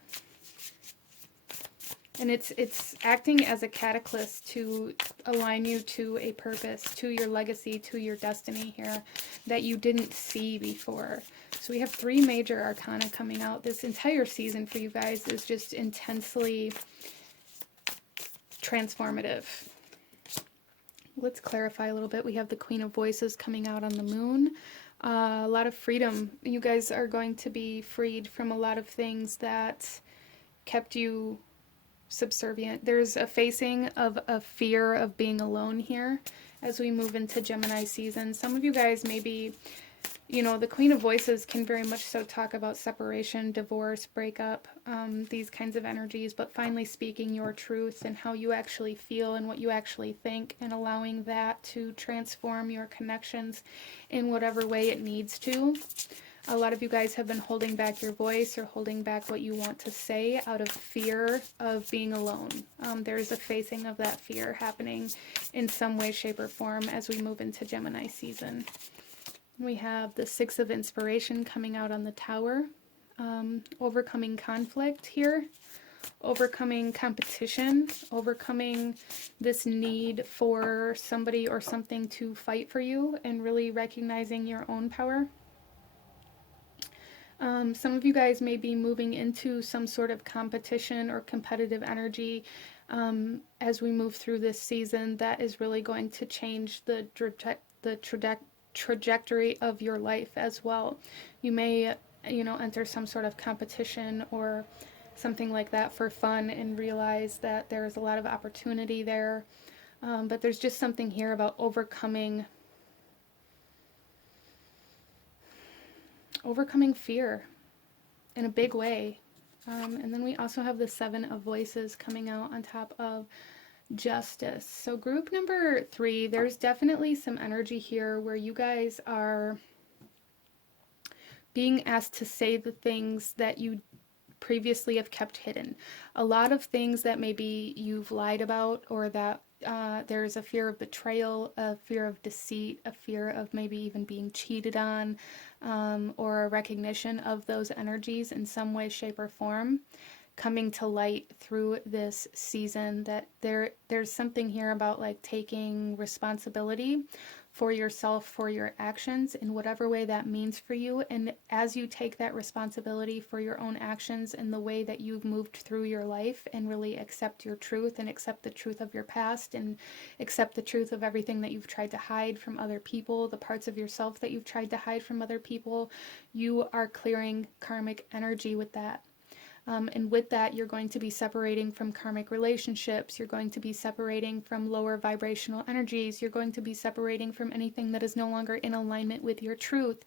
And it's acting as a catalyst to align you to a purpose, to your legacy, to your destiny here that you didn't see before. So we have 3 major arcana coming out. This entire season for you guys is just intensely transformative. Let's clarify a little bit. We have the Queen of Voices coming out on the moon. A lot of freedom. You guys are going to be freed from a lot of things that kept you subservient. There's a facing of a fear of being alone here as we move into Gemini season. Some of you guys maybe, you know, the Queen of Voices can very much so talk about separation, divorce, breakup, these kinds of energies, but finally speaking your truth and how you actually feel and what you actually think, and allowing that to transform your connections in whatever way it needs to. A lot of you guys have been holding back your voice or holding back what you want to say out of fear of being alone. There's a facing of that fear happening in some way, shape, or form as we move into Gemini season. We have the 6 of Inspiration coming out on the Tower. Overcoming conflict here. Overcoming competition. Overcoming this need for somebody or something to fight for you, and really recognizing your own power. Some of you guys may be moving into some sort of competition or competitive energy as we move through this season that is really going to change the trajectory of your life as well. You may, you know, enter some sort of competition or something like that for fun and realize that there's a lot of opportunity there. But there's just something here about overcoming fear in a big way. And then we also have the 7 of Voices coming out on top of Justice. So group number 3, there's definitely some energy here where you guys are being asked to say the things that you previously have kept hidden. A lot of things that maybe you've lied about, or that there's a fear of betrayal, a fear of deceit, a fear of maybe even being cheated on, or a recognition of those energies in some way, shape, or form coming to light through this season. That there's something here about like taking responsibility for yourself, for your actions in whatever way that means for you. And as you take that responsibility for your own actions and the way that you've moved through your life, and really accept your truth and accept the truth of your past and accept the truth of everything that you've tried to hide from other people, the parts of yourself that you've tried to hide from other people, you are clearing karmic energy with that. And with that, you're going to be separating from karmic relationships. You're going to be separating from lower vibrational energies. You're going to be separating from anything that is no longer in alignment with your truth,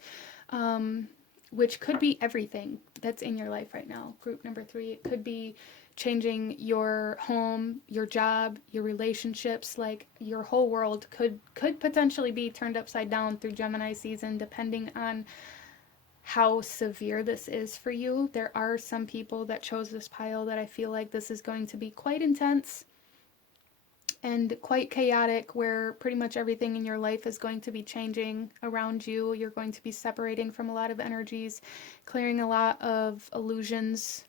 which could be everything that's in your life right now. Group number 3, it could be changing your home, your job, your relationships. Like, your whole world could potentially be turned upside down through Gemini season, depending on how severe this is for you. There are some people that chose this pile that I feel like this is going to be quite intense and quite chaotic, where pretty much everything in your life is going to be changing around you. You're going to be separating from a lot of energies, clearing a lot of illusions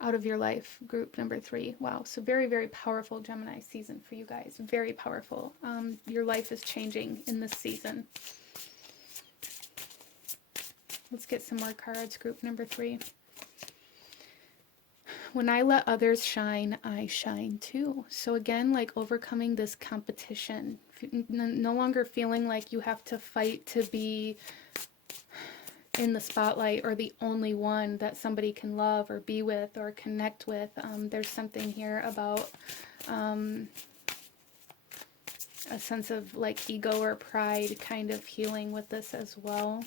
out of your life. Group number 3. Wow. So very, very powerful Gemini season for you guys. Very powerful. Your life is changing in this season. Let's get some more cards. Group number 3. When I let others shine, I shine too. So again, like, overcoming this competition. No longer feeling like you have to fight to be in the spotlight or the only one that somebody can love or be with or connect with. There's something here about a sense of like ego or pride kind of healing with this as well.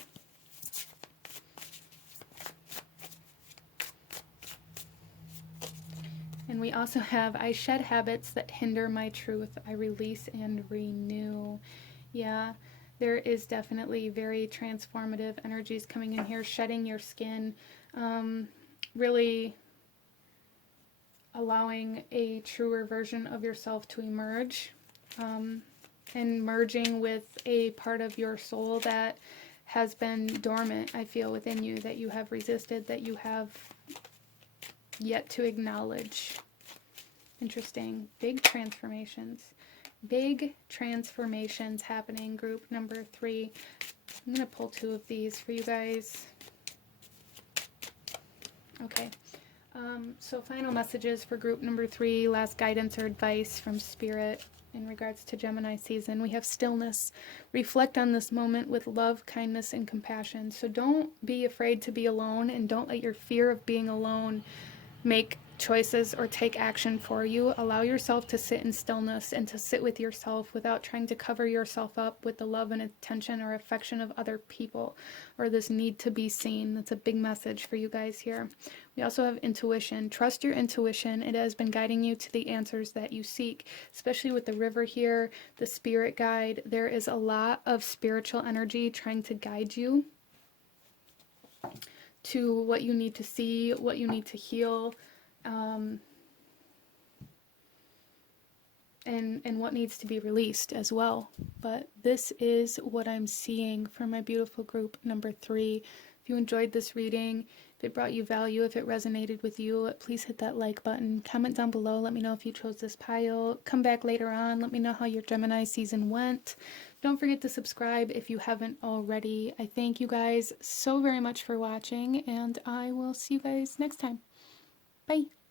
And we also have, I shed habits that hinder my truth. I release and renew. Yeah, there is definitely very transformative energies coming in here. Shedding your skin. Really allowing a truer version of yourself to emerge. And merging with a part of your soul that has been dormant, I feel, within you, that you have resisted, that you have yet to acknowledge. Interesting. Big transformations. Big transformations happening. Group number 3. I'm going to pull 2 of these for you guys. Okay. So final messages for group number 3. Last guidance or advice from Spirit in regards to Gemini season. We have stillness. Reflect on this moment with love, kindness, and compassion. So don't be afraid to be alone, and don't let your fear of being alone make choices or take action for you. Allow yourself to sit in stillness and to sit with yourself without trying to cover yourself up with the love and attention or affection of other people, or this need to be seen. That's a big message for you guys here. We also have intuition. Trust your intuition. It has been guiding you to the answers that you seek, especially with the river here, the spirit guide. There is a lot of spiritual energy trying to guide you to what you need to see, what you need to heal, and what needs to be released as well. But this is what I'm seeing for my beautiful group number 3. If you enjoyed this reading, if it brought you value, if it resonated with you, please hit that like button. Comment down below. Let me know if you chose this pile. Come back later on. Let me know how your Gemini season went. Don't forget to subscribe if you haven't already. I thank you guys so very much for watching, and I will see you guys next time. Bye.